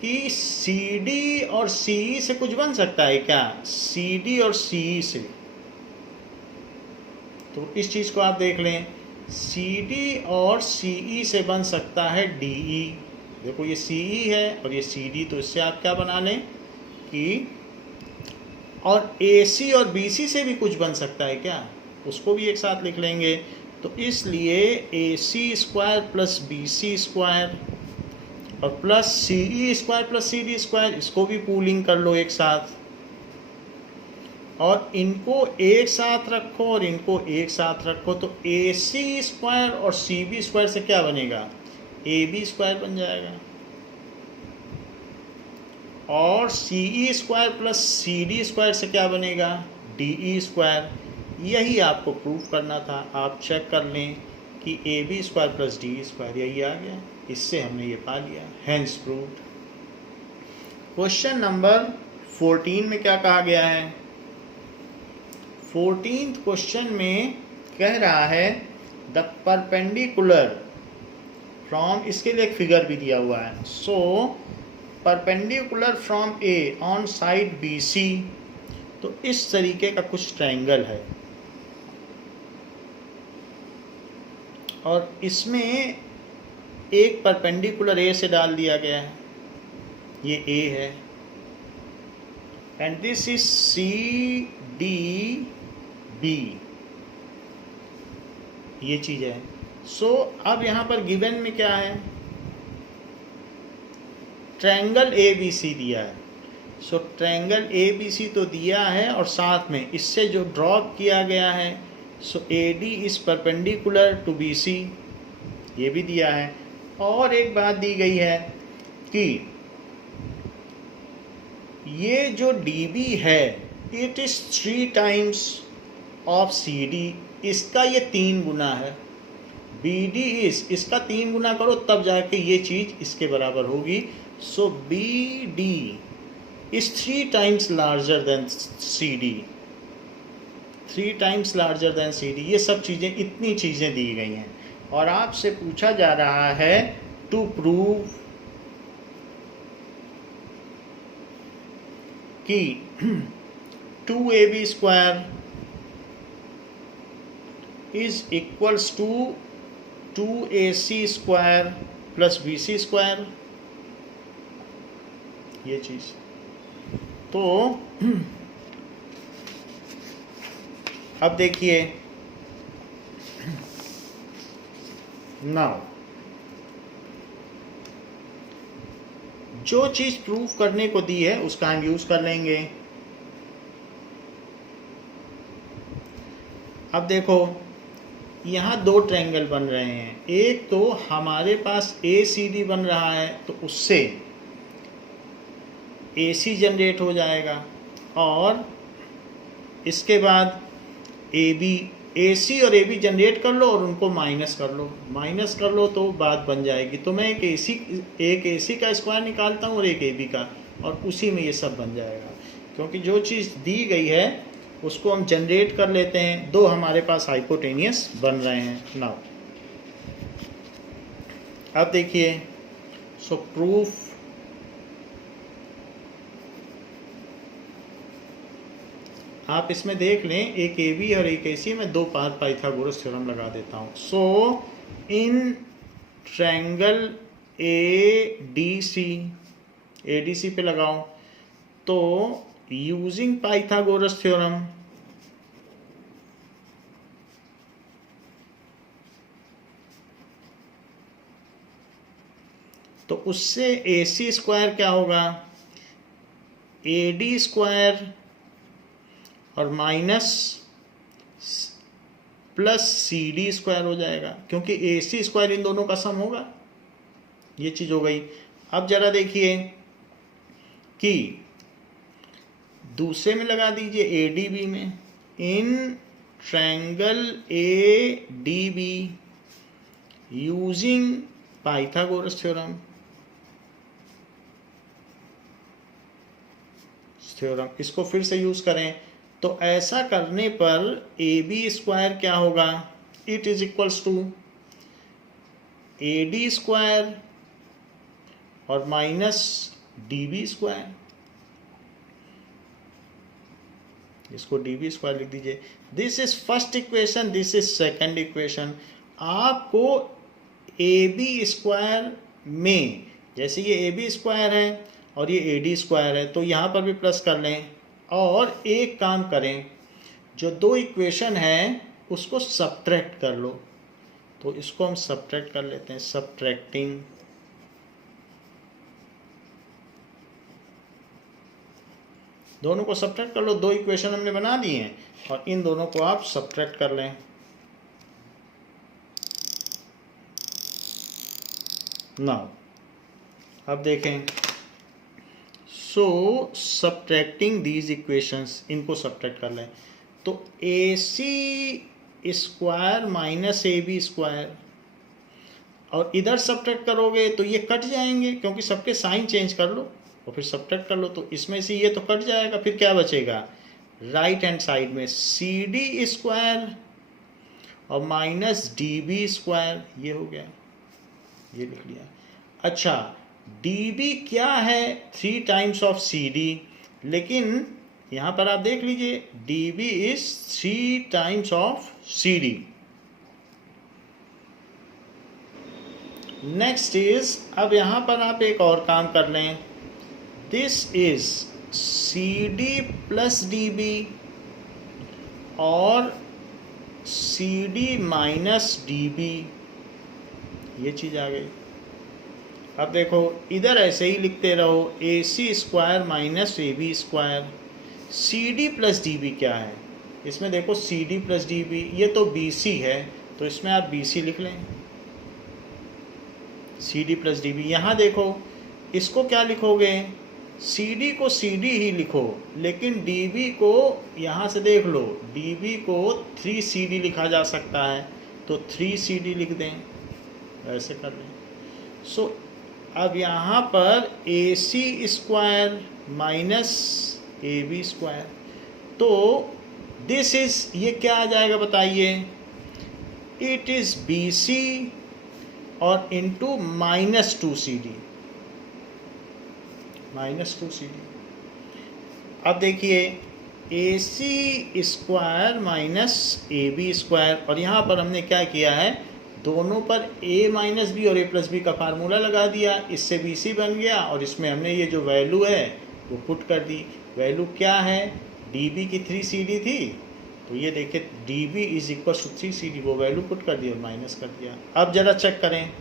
कि सी डी और सी ई से कुछ बन सकता है क्या, सी डी और सी ई से। तो इस चीज़ को आप देख लें, सी डी और सी ई से बन सकता है डी ई। देखो ये सी ई है और ये सी डी, तो इससे आप क्या बना लें कि, और ए सी और बी सी से भी कुछ बन सकता है क्या, उसको भी एक साथ लिख लेंगे। तो इसलिए A C square plus B C square और plus C E square plus C D square, इसको भी पूलिंग कर लो एक साथ, और इनको एक साथ रखो और इनको एक साथ रखो। तो ए सी स्क्वायर और सी बी स्क्वायर से क्या बनेगा, ए बी स्क्वायर बन जाएगा, और C E square plus C D square से क्या बनेगा, डी ई स्क्वायर। यही आपको प्रूफ करना था। आप चेक कर लें कि A B square plus D square यही आ गया, इससे हमने ये पा लिया, हैंस प्रूव्ड। क्वेश्चन नंबर 14 में क्या कहा गया है, 14th क्वेश्चन में कह रहा है द परपेंडिकुलर फ्रॉम, इसके लिए एक फिगर भी दिया हुआ है, so perpendicular from A on side B C. तो इस तरीके का कुछ ट्रायंगल है और इसमें एक परपेंडिकुलर ए से डाल दिया गया है, ये ए है, and this is C D B, ये चीज है। सो अब यहां पर गिवन में क्या है, ट्रायंगल ए बी सी दिया है। सो ट्रायंगल ए बी सी तो दिया है और साथ में इससे जो ड्रॉप किया गया है, so A D is perpendicular to B C, ये भी दिया है। और एक बात दी गई है कि ये जो डी बी है it is 3 times of C D, इसका ये 3 गुना है। बी डी इज, इसका 3 गुना करो तब जाके ये चीज इसके बराबर होगी। So B D is 3 times larger than C D, 3 times larger than C D. ये सब चीज़ें, इतनी चीज़ें दी गई हैं और आपसे पूछा जा रहा है टू प्रूव कि 2ab square is equals to 2ac square plus bc square, ये चीज। तो अब देखिए, नाउ जो चीज प्रूफ करने को दी है उसका हम यूज कर लेंगे। अब देखो यहाँ 2 ट्रायंगल बन रहे हैं, एक तो हमारे पास ACD बन रहा है तो उससे AC जनरेट हो जाएगा, और इसके बाद AC और AB जनरेट कर लो और उनको माइनस कर लो तो बात बन जाएगी। तो मैं एक AC का स्क्वायर निकालता हूँ और एक AB का, और उसी में ये सब बन जाएगा, क्योंकि जो चीज़ दी गई है उसको हम जनरेट कर लेते हैं। 2 हमारे पास हाइपोटेनियस बन रहे हैं। नाउ अब देखिए, सो प्रूफ, आप इसमें देख लें, एक AB और एक AC में 2 पाइथागोरस थ्योरम लगा देता हूँ। सो इन ट्रायंगल ADC पे लगाऊं तो यूजिंग पाइथागोरस थ्योरम तो उससे AC स्क्वायर क्या होगा, AD स्क्वायर और माइनस प्लस CD स्क्वायर हो जाएगा, क्योंकि AC स्क्वायर इन दोनों का सम होगा। ये चीज हो गई। अब जरा देखिए कि दूसरे में लगा दीजिए ADB में, in triangle ADB using Pythagoras theorem इसको फिर से यूज करें तो ऐसा करने पर AB स्क्वायर क्या होगा, it is equals to AD square और माइनस dB स्क्वायर, इसको dB स्क्वायर लिख दीजिए। This is first equation, this is second equation. आपको AB स्क्वायर में, जैसे ये AB स्क्वायर है और ये AD स्क्वायर है, तो यहाँ पर भी प्लस कर लें। और एक काम करें, जो दो इक्वेशन है उसको सब्ट्रैक्ट कर लो। तो इसको हम सब्ट्रैक्ट कर लेते हैं, सब्ट्रैक्टिंग। दोनों को सब्ट्रैक्ट कर लो, दो इक्वेशन हमने बना दी हैं और इन दोनों को आप सब्ट्रैक्ट कर लें। नाउ अब देखें, सो सब्ट्रैक्टिंग दीज इक्वेशंस, इनको सब्ट्रैक्ट कर लें। तो AC square minus AB square, और इधर सब्ट्रैक्ट करोगे तो ये कट जाएंगे, क्योंकि सबके साइन चेंज कर लो और फिर सब्ट्रैक्ट कर लो, तो इसमें से ये तो कट जाएगा। फिर क्या बचेगा, राइट हैंड साइड में CD स्क्वायर और माइनस DB स्क्वायर, ये हो गया, ये लिख लिया। अच्छा, DB क्या है, 3 टाइम्स ऑफ CD, लेकिन यहाँ पर आप देख लीजिए DB is 3 times of CD। Next is, अब यहाँ पर आप एक और काम कर लें, this is CD plus DB और CD माइनस DB, ये चीज़ आ गई। अब देखो इधर ऐसे ही लिखते रहो, AC square minus AB square. CD plus DB क्या है, इसमें देखो CD प्लस DB, ये तो BC है, तो इसमें आप BC लिख लें, CD प्लस DB। यहाँ देखो इसको क्या लिखोगे, CD को CD ही लिखो, लेकिन DB को यहाँ से देख लो, DB को 3CD लिखा जा सकता है, तो 3CD लिख दें, ऐसे कर लें। सो अब यहाँ पर AC square minus AB square, तो दिस इज, ये क्या आ जाएगा बताइए, इट इज BC और into minus 2CD, minus 2CD। अब देखिए AC square minus AB square, और यहाँ पर हमने क्या किया है, दोनों पर A माइनस B और A प्लस B का फार्मूला लगा दिया, इससे BC बन गया, और इसमें हमने ये जो वैल्यू है वो पुट कर दी। वैल्यू क्या है, DB की 3CD थी, तो ये देखिए DB is equal to 3CD, वो वैल्यू पुट कर दी और माइनस कर दिया। अब जरा चेक करें,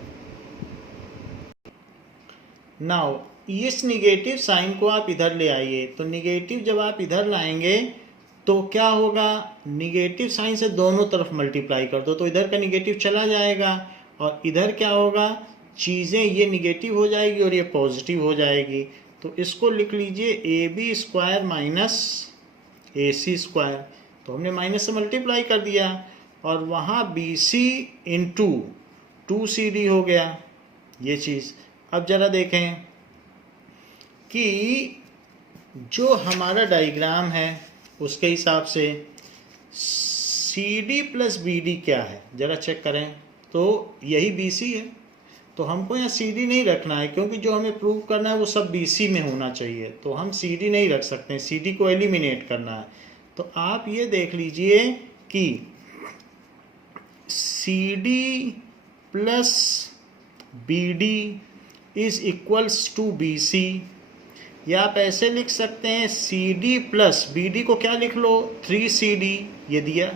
नाउ इस निगेटिव साइन को आप इधर ले आइए। तो निगेटिव जब आप इधर लाएंगे तो क्या होगा, निगेटिव साइन से दोनों तरफ मल्टीप्लाई कर दो, तो इधर का निगेटिव चला जाएगा, और इधर क्या होगा, चीज़ें ये निगेटिव हो जाएगी और ये पॉजिटिव हो जाएगी। तो इसको लिख लीजिए AB square minus AC square, तो हमने माइनस से मल्टीप्लाई कर दिया, और वहाँ BC इंटू 2CD हो गया ये चीज़। अब ज़रा देखें कि जो हमारा डायग्राम है उसके हिसाब से CD प्लस BD क्या है, ज़रा चेक करें। तो यही BC है, तो हमको यहाँ CD नहीं रखना है, क्योंकि जो हमें प्रूव करना है वो सब BC में होना चाहिए, तो हम CD नहीं रख सकते, CD को एलिमिनेट करना है। तो आप ये देख लीजिए कि CD plus BD is equals to BC, या आप ऐसे लिख सकते हैं CD प्लस BD को क्या लिख लो, 3CD, ये दिया।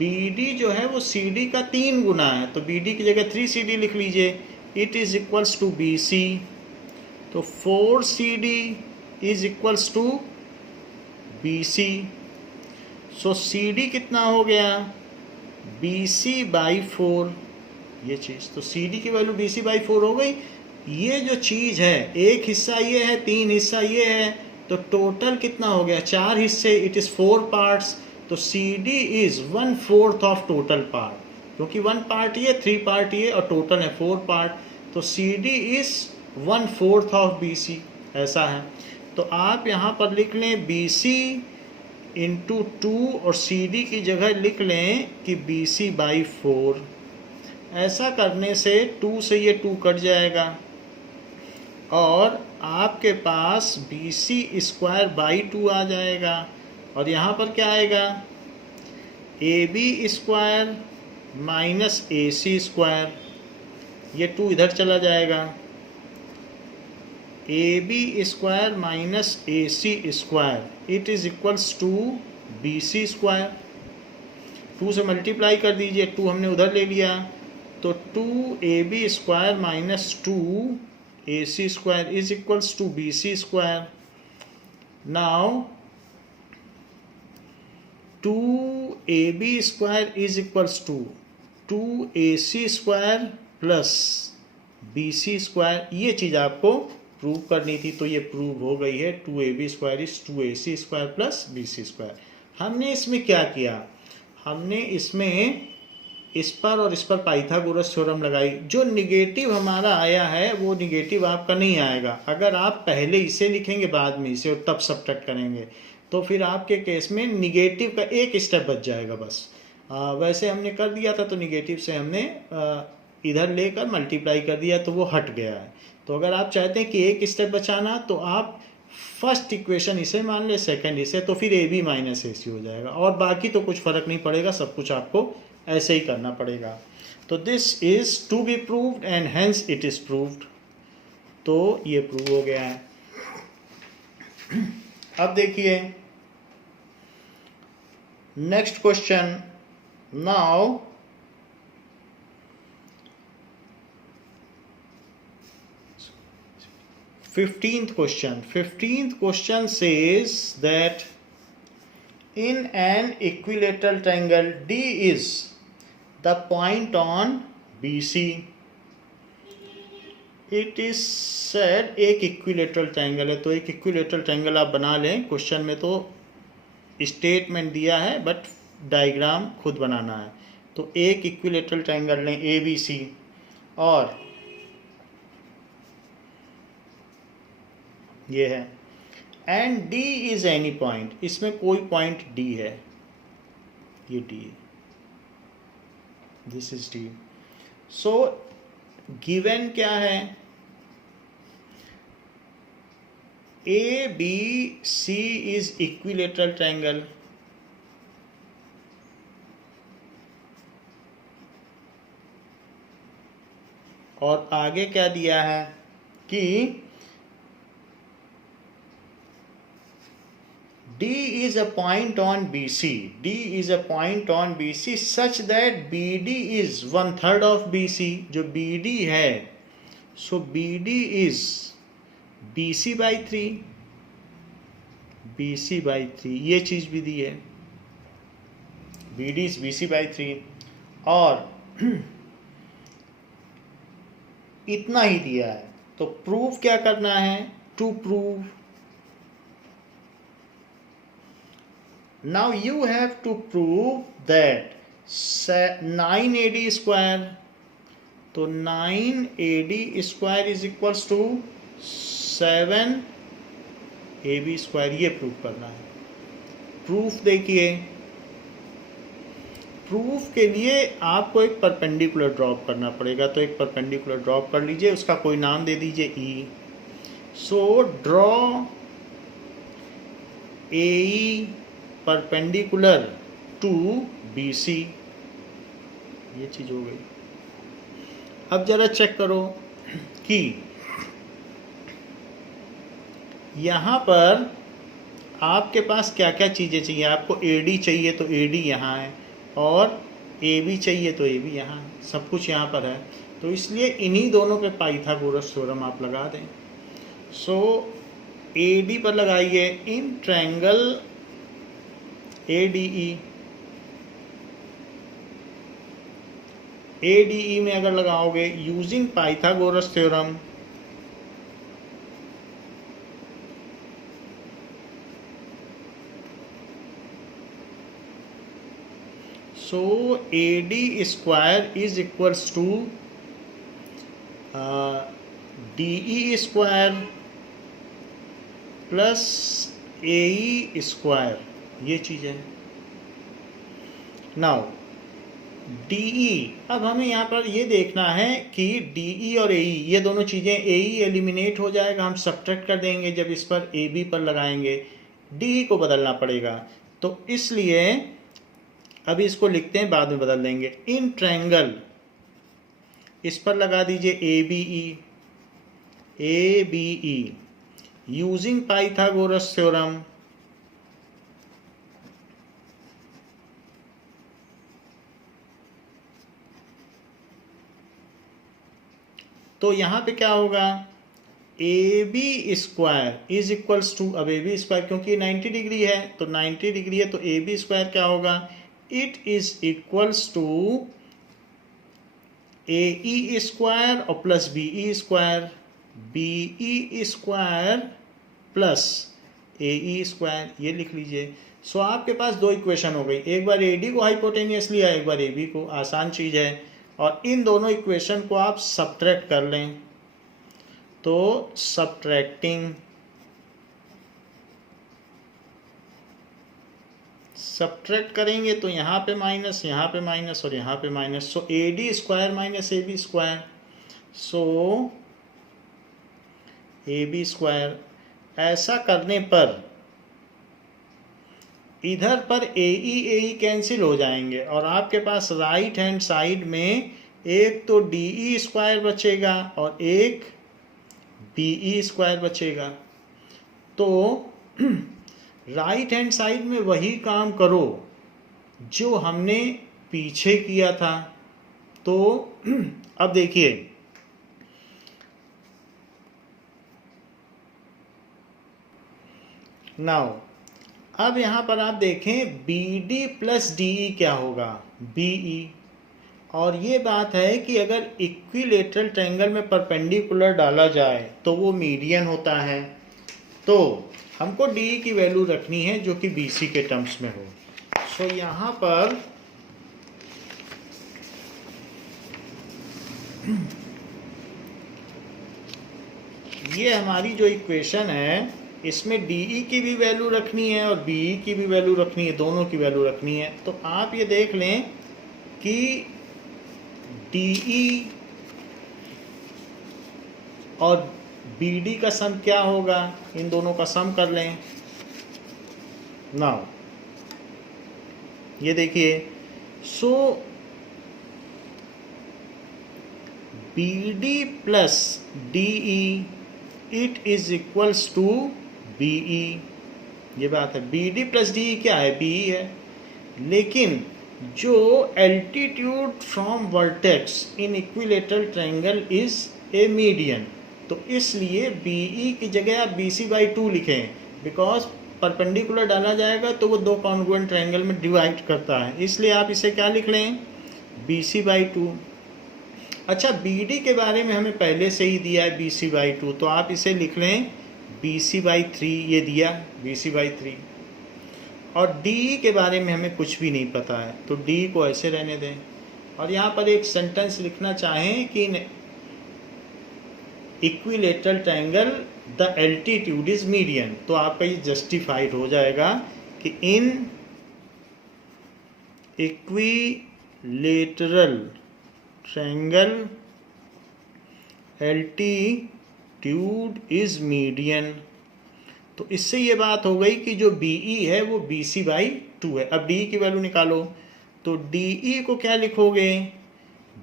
BD जो है वो CD का 3 गुना है, तो BD की जगह 3CD लिख लीजिए, it is equals to BC, तो 4CD is equals to BC। So CD कितना हो गया, BC/4, ये चीज़, तो CD की वैल्यू BC/4 हो गई। ये जो चीज़ है, एक हिस्सा ये है, 3 हिस्सा ये है, तो टोटल कितना हो गया, 4 हिस्से, इट इज़ 4 पार्ट्स, तो CD is 1/4 of total part, क्योंकि 1 पार्ट ये, 3 पार्ट ये, और टोटल है 4 पार्ट, तो CD इज़ 1/4 ऑफ BC, ऐसा है। तो आप यहाँ पर लिख लें BC इंटू 2 और CD की जगह लिख लें कि BC/4। ऐसा करने से 2 से ये 2 कट जाएगा, और आपके पास BC² बाई 2 आ जाएगा और यहाँ पर क्या आएगा AB² माइनस AC², ये 2 इधर चला जाएगा, AB² minus AC², it is equals to BC²। 2 से मल्टीप्लाई कर दीजिए, 2 हमने उधर ले लिया, तो 2AB² minus 2AC² is equals to BC²। Now 2AB² is equals to 2AC² plus BC²। ये चीज़ आपको प्रूव करनी थी, तो ये प्रूव हो गई है। 2AB² is 2AC² plus BC²। हमने इसमें क्या किया, हमने इसमें इस पर और इस पर पाइथागोरस थ्योरम लगाई। जो निगेटिव हमारा आया है वो निगेटिव आपका नहीं आएगा। अगर आप पहले इसे लिखेंगे बाद में इसे और तब सब्ट्रैक्ट करेंगे तो फिर आपके केस में निगेटिव का एक स्टेप बच जाएगा बस। वैसे हमने कर दिया था तो निगेटिव से हमने इधर लेकर मल्टीप्लाई कर दिया तो वो हट गया है। तो अगर आप चाहते हैं कि एक स्टेप बचाना तो आप फर्स्ट इक्वेशन इसे मान ले, सेकंड इसे, तो फिर AB माइनस AC हो जाएगा और बाकी तो कुछ फर्क नहीं पड़ेगा, सब कुछ आपको ऐसे ही करना पड़ेगा। तो this is to be proved and hence it is proved. तो ये प्रूव हो गया है। अब देखिए next question. Now fifteenth question says that in an equilateral triangle D is the point on BC. It is said एक equilateral triangle है, तो एक इक्विलेटरल ट्रायंगल आप बना लें। क्वेश्चन में तो स्टेटमेंट दिया है बट डायग्राम खुद बनाना है। तो एक इक्विलेटरल ट्रायंगल लें ABC और ये है and D is any point, इसमें कोई पॉइंट D है, ये D है, this is D। So given क्या है, ABC इज इक्विलेटरल ट्रायंगल और आगे क्या दिया है कि D is a point on BC. D is a point on BC such that BD is 1/3 of BC. जो BD है, so BD is BC by 3. BC by 3 ये चीज भी दी है, BD is BC by 3 और इतना ही दिया है। तो प्रूफ क्या करना है, to prove now you have to prove that 9AD², तो 9AD² is equals to 7AB², ये प्रूफ करना है। प्रूफ देखिए, प्रूफ के लिए आपको एक परपेंडिकुलर ड्रॉप करना पड़ेगा। तो एक परपेंडिकुलर ड्रॉप कर लीजिए, उसका कोई नाम दे दीजिए E। So draw AE perpendicular to BC, ये चीज हो गई। अब जरा चेक करो कि यहां पर आपके पास क्या क्या चीजें चाहिए। आपको AD चाहिए तो AD यहाँ है और AB चाहिए तो AB यहाँ है, सब कुछ यहाँ पर है। तो इसलिए इन्हीं दोनों पे पाइथागोरस थ्योरम आप लगा दें। सो AD पर लगाइए इन ट्रायंगल ADE। ADE में अगर लगाओगे using Pythagoras theorem, so AD² is equals to DE² plus AE², ये चीज है। नाउ DE, अब हमें यहाँ पर ये देखना है कि DE और AE ये दोनों चीज़ें, AE एलिमिनेट हो जाएगा, हम सब्ट्रैक्ट कर देंगे जब इस पर AB पर लगाएंगे, DE को बदलना पड़ेगा। तो इसलिए अभी इसको लिखते हैं, बाद में बदल देंगे। इन ट्रायंगल, इस पर लगा दीजिए ABE यूजिंग पाइथागोरस थ्योरम। तो यहाँ पे क्या होगा, AB square is equals to, अब AB स्क्वायर क्योंकि 90 डिग्री है तो 90 डिग्री है तो AB स्क्वायर क्या होगा, it is equals to AE square और plus BE square, BE square plus AE square, ये लिख लीजिए। सो आपके पास दो इक्वेशन हो गई, एक बार AD को हाइपोटेनियस लिया, एक बार AB को, आसान चीज़ है। और इन दोनों इक्वेशन को आप सब्ट्रैक्ट कर लें, तो सब्ट्रैक्टिंग करेंगे तो यहाँ पे माइनस, यहाँ पे माइनस और यहाँ पे minus, so AD square minus AB square, so AB square. ऐसा करने पर इधर पर AE कैंसिल हो जाएंगे और आपके पास राइट हैंड साइड में एक तो DE स्क्वायर बचेगा और एक BE स्क्वायर बचेगा। तो राइट हैंड साइड में वही काम करो जो हमने पीछे किया था। तो अब देखिए, नाउ अब यहाँ पर आप देखें BD प्लस DE क्या होगा, BE। और ये बात है कि अगर इक्विलेटरल ट्रायंगल में परपेंडिकुलर डाला जाए तो वो मीडियन होता है। तो हमको DE की वैल्यू रखनी है जो कि BC के टर्म्स में हो। सो यहाँ पर ये हमारी जो इक्वेशन है इसमें DE की भी वैल्यू रखनी है और BE की भी वैल्यू रखनी है, दोनों की वैल्यू रखनी है। तो आप ये देख लें कि DE और BD का सम क्या होगा, इन दोनों का सम कर लें। नाउ ये देखिए, so BD plus DE it is equals to BE, ये बात है। BD प्लस DE क्या है, BE है। लेकिन जो altitude from vertex in equilateral triangle is a median, तो इसलिए BE की जगह आप BC/2 लिखें, बिकॉज परपेंडिकुलर डाला जाएगा तो वो दो कॉन्ग्रुएंट ट्रायंगल में डिवाइड करता है, इसलिए आप इसे क्या लिख लें, BC/2। अच्छा, BD के बारे में हमें पहले से ही दिया है BC/2, तो आप इसे लिख लें BC/3, ये दिया BC/3। और DE के बारे में हमें कुछ भी नहीं पता है तो DE को ऐसे रहने दें। और यहाँ पर एक सेंटेंस लिखना चाहें कि equilateral triangle the altitude is median, तो आपका ये जस्टिफाइड हो जाएगा कि इन equilateral triangle altitude is median. तो इससे ये बात हो गई कि जो BE है वो BC/2 है। अब DE की वैल्यू निकालो, तो DE को क्या लिखोगे,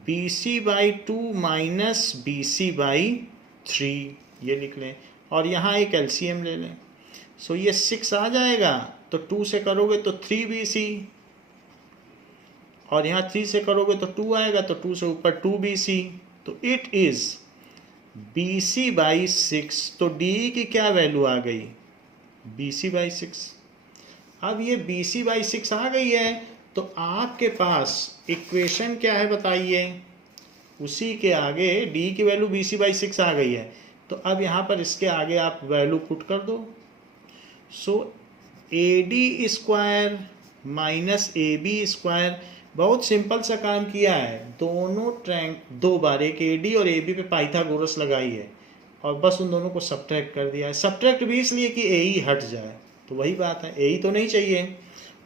BC/2 माइनस BC/3, ये लिख लें। और यहाँ एक LCM ले लें, सो ये 6 आ जाएगा, तो 2 से करोगे तो 3BC, और यहाँ 3 से करोगे तो 2 आएगा, तो 2 से ऊपर 2BC, तो इट इज BC/6। तो DE की क्या वैल्यू आ गई, BC/6। अब ये BC/6 आ गई है, तो आपके पास इक्वेशन क्या है बताइए, उसी के आगे D की वैल्यू BC/6 आ गई है, तो अब यहाँ पर इसके आगे आप वैल्यू पुट कर दो। सो AD square minus AB square, बहुत सिंपल सा काम किया है, दोनों दो बार एक AD और AB पे पाइथागोरस लगाई है और बस उन दोनों को सब्ट्रैक्ट कर दिया है। सब्ट्रैक्ट भी इसलिए कि AE हट जाए, तो वही बात है, AE तो नहीं चाहिए।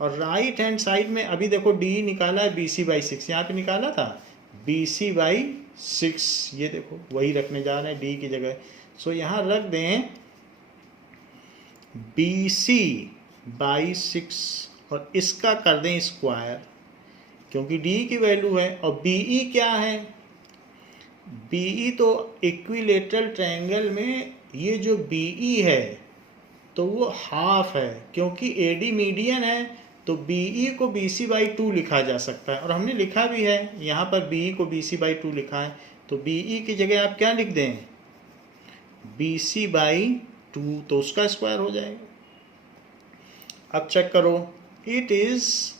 और राइट हैंड साइड में अभी देखो डी निकाला है BC/6, यहाँ पे निकाला था BC/6, ये देखो वही रखने जा रहे हैं डी की जगह। सो यहाँ रख दें BC/6 और इसका कर दें स्क्वायर, क्योंकि डी की वैल्यू है। और BE क्या है? BE तो इक्विलेटरल ट्रायंगल में ये जो BE है तो वो हाफ है, क्योंकि AD मीडियन है तो BE को BC/2 लिखा जा सकता है, और हमने लिखा भी है यहाँ पर BE को BC/2 लिखा है। तो BE की जगह आप क्या लिख दें? BC/2, तो उसका स्क्वायर हो जाएगा। अब चेक करो, इट इज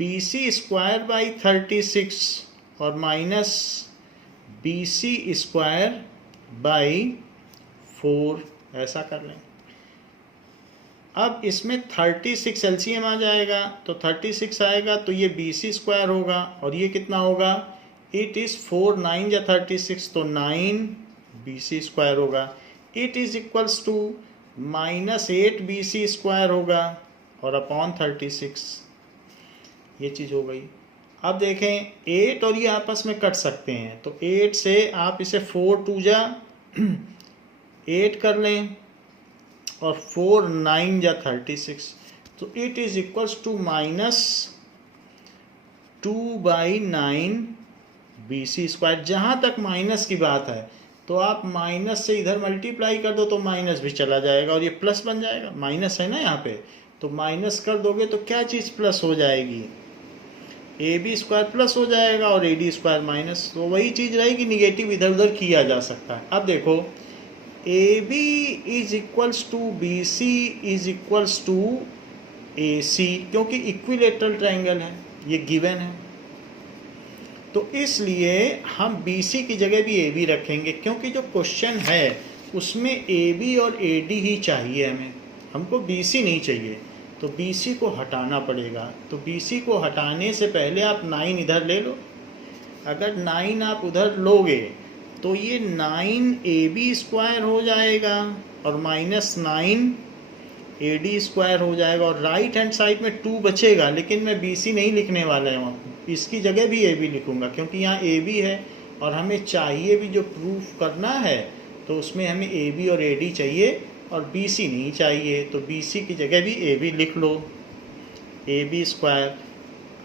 BC²/36 और माइनस BC²/4, ऐसा कर लें। अब इसमें 36 एलसीएम आ जाएगा, तो 36 आएगा तो ये BC² होगा, और ये कितना होगा? इट इज़ 4 9 या 36, तो 9 BC² होगा। It is equals to -8 BC² होगा और अपॉन 36, ये चीज़ हो गई। अब देखें 8 और ये आपस में कट सकते हैं, तो 8 से आप इसे 4 2 जा 8 कर लें और 4 9 या 36, तो it is equals to -2/9 BC²। जहाँ तक माइनस की बात है तो आप माइनस से इधर मल्टीप्लाई कर दो तो माइनस भी चला जाएगा और ये प्लस बन जाएगा। माइनस है ना यहाँ पे, तो माइनस कर दोगे तो क्या चीज़ प्लस हो जाएगी? AB² प्लस हो जाएगा और AD² माइनस, तो वही चीज़ रहेगी, निगेटिव इधर उधर किया जा सकता है। अब देखो AB is equals to BC is equals to AC, क्योंकि इक्विलेटरल ट्रायंगल है, ये गिवन है, तो इसलिए हम BC की जगह भी AB रखेंगे, क्योंकि जो क्वेश्चन है उसमें AB और AD ही चाहिए हमें, हमको BC नहीं चाहिए, तो BC को हटाना पड़ेगा। तो BC को हटाने से पहले आप 9 इधर ले लो। अगर 9 आप उधर लोगे तो ये 9 AB² हो जाएगा और -9 AD² हो जाएगा, और राइट हैंड साइड में 2 बचेगा, लेकिन मैं BC नहीं लिखने वाला हूँ, इसकी जगह भी AB लिखूँगा, क्योंकि यहाँ AB है और हमें चाहिए भी जो प्रूफ करना है, तो उसमें हमें AB और AD चाहिए और BC नहीं चाहिए, तो BC की जगह भी AB लिख लो, AB²।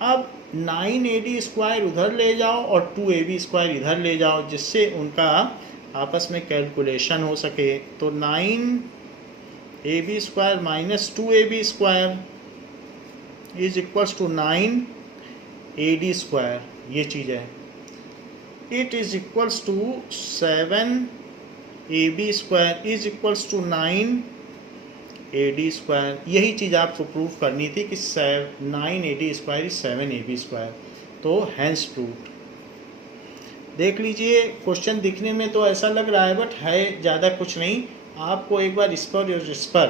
अब 9 AD² उधर ले जाओ और 2 AB² इधर ले जाओ, जिससे उनका आपस में कैलकुलेशन हो सके। तो 9 AB² minus 2 AB² is equals to 9 AD², ये चीज़ है। It is equals to 7 AB² is equals to 9 AD²। यही चीज़ आपको प्रूफ करनी थी कि 9 AD² इज 7 AB², तो हैंस प्रूव्ड। देख लीजिए, क्वेश्चन दिखने में तो ऐसा लग रहा है, बट है ज़्यादा कुछ नहीं। आपको एक बार इस पर और इस पर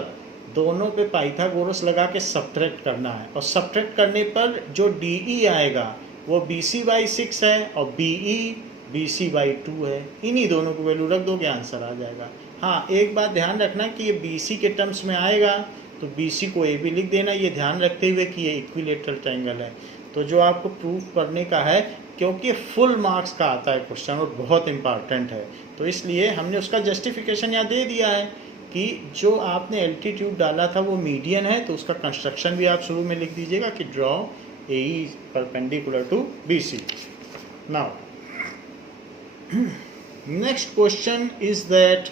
दोनों पे पाइथागोरस लगा के सब्ट्रैक्ट करना है, और सब्ट्रैक्ट करने पर जो DE आएगा वो BC/6 है और BE BC/2 है। इन्हीं दोनों की वैल्यू रख दोगे, आंसर आ जाएगा। हाँ, एक बात ध्यान रखना कि ये BC के टर्म्स में आएगा तो BC को AB लिख देना, ये ध्यान रखते हुए कि ये इक्विलेटरल ट्रायंगल है। तो जो आपको प्रूफ करने का है, क्योंकि फुल मार्क्स का आता है क्वेश्चन और बहुत इंपॉर्टेंट है, तो इसलिए हमने उसका जस्टिफिकेशन यहाँ दे दिया है कि जो आपने एल्टीट्यूड डाला था वो मीडियन है, तो उसका कंस्ट्रक्शन भी आप शुरू में लिख दीजिएगा कि draw AE perpendicular to BC। Now next question is that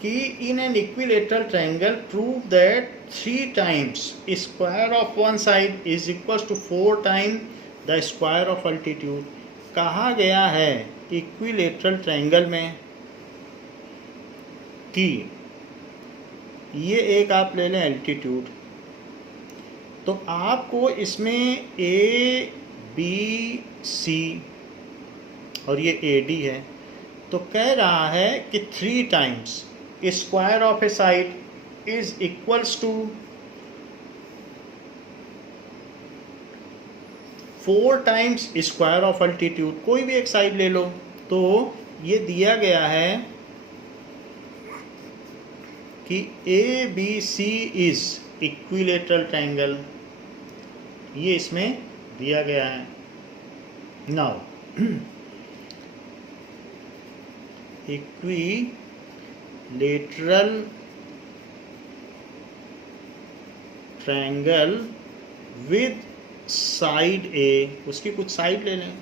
कि in an equilateral triangle prove that 3 times square of one side is equals to 4 times the square of altitude। कहा गया है इक्विलेटरल ट्रायंगल में कि ये एक आप ले लें एल्टीट्यूड, तो आपको इसमें ABC और ये AD है, तो कह रहा है कि 3 times square of a side is equals to 4 times square of altitude. कोई भी एक साइड ले लो, तो ये दिया गया है कि A B C is equilateral triangle, ये इसमें दिया गया है। Now equilateral triangle with side A, उसकी कुछ साइड ले लें,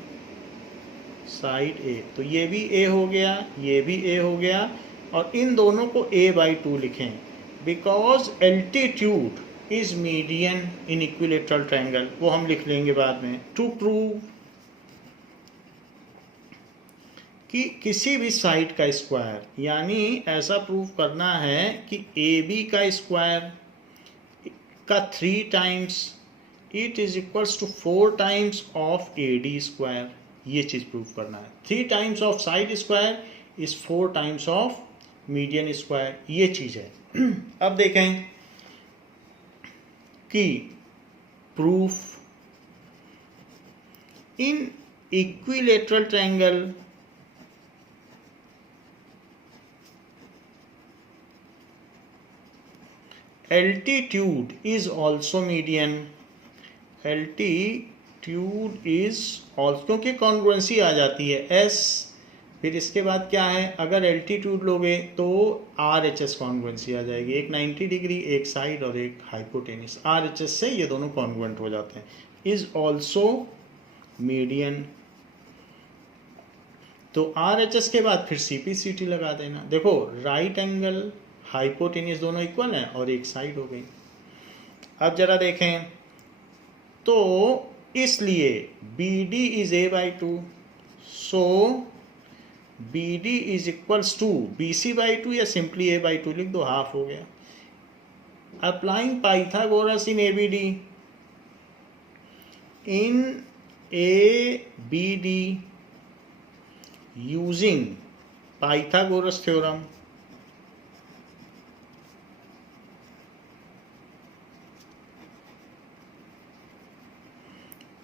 साइड ए, तो ये भी ए हो गया, ये भी ए हो गया, और इन दोनों को a/2 लिखें, because altitude is median in equilateral triangle, वो हम लिख लेंगे बाद में। टू प्रूव कि किसी भी साइड का स्क्वायर, यानी ऐसा प्रूव करना है कि ए बी का स्क्वायर का 3 times it is equals to 4 times of A D square, ये चीज़ प्रूव करना है। 3 times of side square is 4 times of median square, ये चीज़ है। अब देखें कि proof in equilateral triangle altitude is also median, altitude is also, क्योंकि कॉन्ग्रुएंसी आ जाती है s, फिर इसके बाद क्या है, अगर एल्टीट्यूड लोगे तो RHS कॉन्ग्रुएंसी आ जाएगी, एक 90 डिग्री एक साइड और एक हाइपोटेनिस, RHS से ये दोनों कॉन्ग्रुएंट हो जाते हैं। इज ऑल्सो मीडियन, तो RHS के बाद फिर CP/CT लगा देना। देखो राइट एंगल हाइपोटेनियस दोनों इक्वल हैं और एक साइड हो गई। अब जरा देखें, तो इसलिए BD is a/2, so BD is equals to BC/2 या सिंपली a/2 लिख दो, हाफ हो गया। Applying Pythagoras in ABD, in ABD using Pythagoras theorem,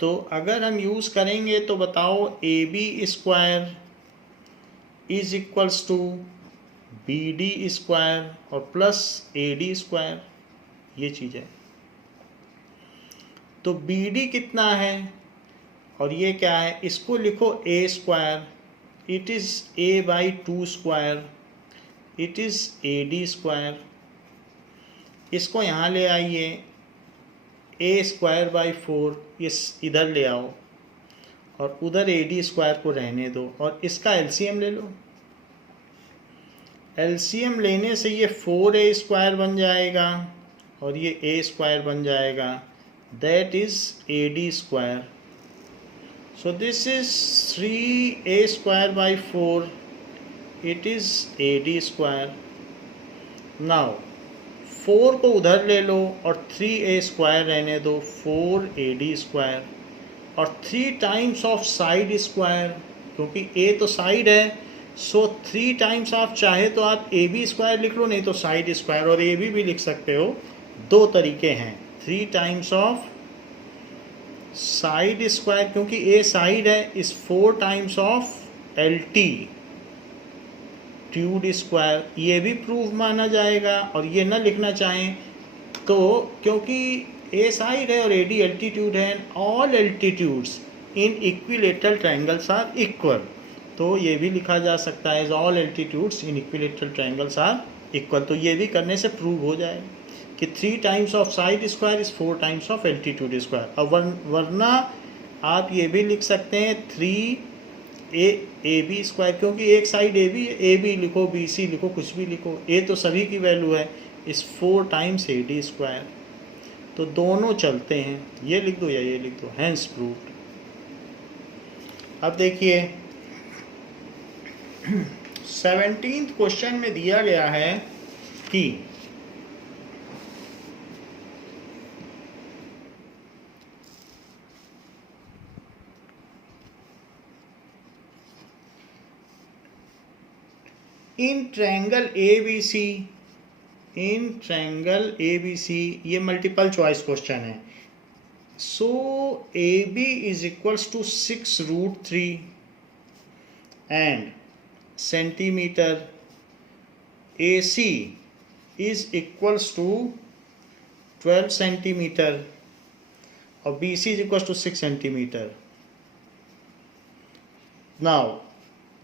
तो अगर हम यूज़ करेंगे तो बताओ AB square is equals to BD square और प्लस AD स्क्वायर, ये चीज़ है। तो BD कितना है और ये क्या है, इसको लिखो A square, it is a/2 square, it is AD square, इसको यहाँ ले आइए, a²/4 ये इधर ले आओ और उधर AD स्क्वायर को रहने दो और इसका LCM ले लो। LCM लेने से ये 4a² बन जाएगा और ये a² बन जाएगा, that is AD square. So this is 3a²/4, it is AD square. Now 4 को उधर ले लो और 3a² रहने दो, 4AD स्क्वायर, और 3 टाइम्स ऑफ साइड स्क्वायर, क्योंकि a तो साइड है, सो 3 टाइम्स आप चाहे तो आप AB स्क्वायर लिख लो, नहीं तो साइड स्क्वायर, और AB भी लिख सकते हो, दो तरीके हैं। 3 टाइम्स ऑफ साइड स्क्वायर, क्योंकि a साइड है, इस 4 टाइम्स ऑफ एल्टीट्यूड स्क्वायर, ये भी प्रूफ माना जाएगा। और ये ना लिखना चाहें तो, क्योंकि a साइड है और AD एल्टीट्यूड है, all altitudes in equilateral triangles are equal, तो ये भी लिखा जा सकता है, all altitudes in equilateral triangles are equal. तो ये भी करने से प्रूव हो जाए कि 3 times of side square is 4 times of altitude square. और वरना आप ये भी लिख सकते हैं 3AB स्क्वायर, क्योंकि एक साइड AB लिखो, BC लिखो, कुछ भी लिखो, A तो सभी की वैल्यू है, इस 4 टाइम्स AD स्क्वायर, तो दोनों चलते हैं, ये लिख दो या ये लिख दो, हैंस प्रूव्ड। अब देखिए 17th क्वेश्चन में दिया गया है कि इन ट्रायंगल ABC, ये मल्टीपल चॉइस क्वेश्चन है। So AB is equals to 6√3 and centimetre, AC is equals to 12 centimetre और BC is equals to 6 centimetre. Now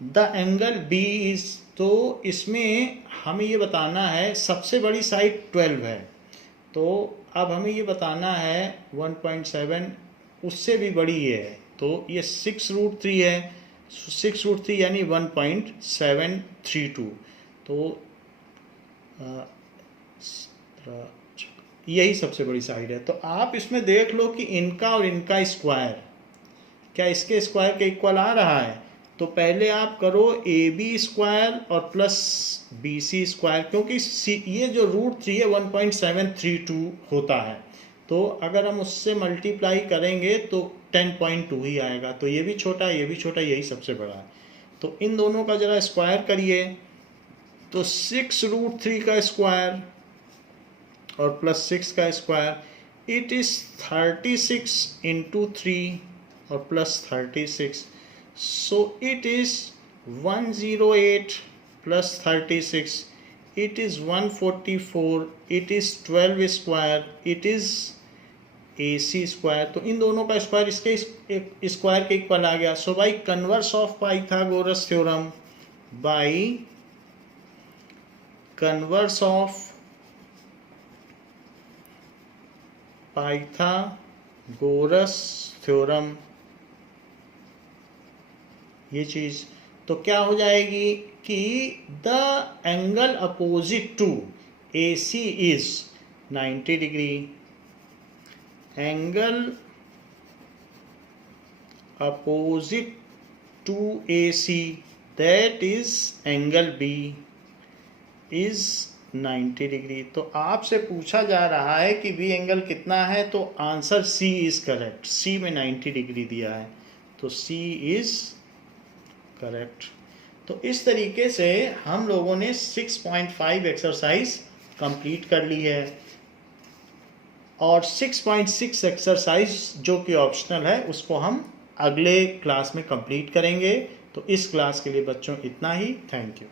the angle B is, तो इसमें हमें ये बताना है सबसे बड़ी साइड 12 है, तो अब हमें ये बताना है 1.7 उससे भी बड़ी ये है, तो ये 6√3 है, 6√3 यानी 1.732. तो यही सबसे बड़ी साइड है. तो आप इसमें देख लो कि इनका और इनका स्क्वायर क्या इसके स्क्वायर के इक्वल आ रहा है. तो पहले आप करो AB स्क्वायर और प्लस BC स्क्वायर, क्योंकि ये जो √3 है 1.732 होता है, तो अगर हम उससे मल्टीप्लाई करेंगे तो 10.2 ही आएगा. तो ये भी छोटा है, ये भी छोटा, यही सबसे बड़ा है. तो इन दोनों का जरा स्क्वायर करिए, तो 6√3 का स्क्वायर और प्लस 6 का स्क्वायर, इट इज़ 36 इंटू 3 और plus 36, so it is 108 plus 36, it is 144, it is 12 square, it is AC square. तो इन दोनों का स्क्वायर इसके स्क्वायर के इक्वल आ गया. So by converse of Pythagoras theorem, by converse of Pythagoras theorem, ये चीज़ तो क्या हो जाएगी कि the angle opposite to AC is 90 degree, angle opposite to AC that is angle B is 90 degree. तो आपसे पूछा जा रहा है कि B एंगल कितना है, तो answer C is correct. C में 90 डिग्री दिया है, तो C इज करेक्ट. तो इस तरीके से हम लोगों ने 6.5 एक्सरसाइज कंप्लीट कर ली है, और 6.6 एक्सरसाइज जो कि ऑप्शनल है उसको हम अगले क्लास में कंप्लीट करेंगे. तो इस क्लास के लिए बच्चों इतना ही. Thank you.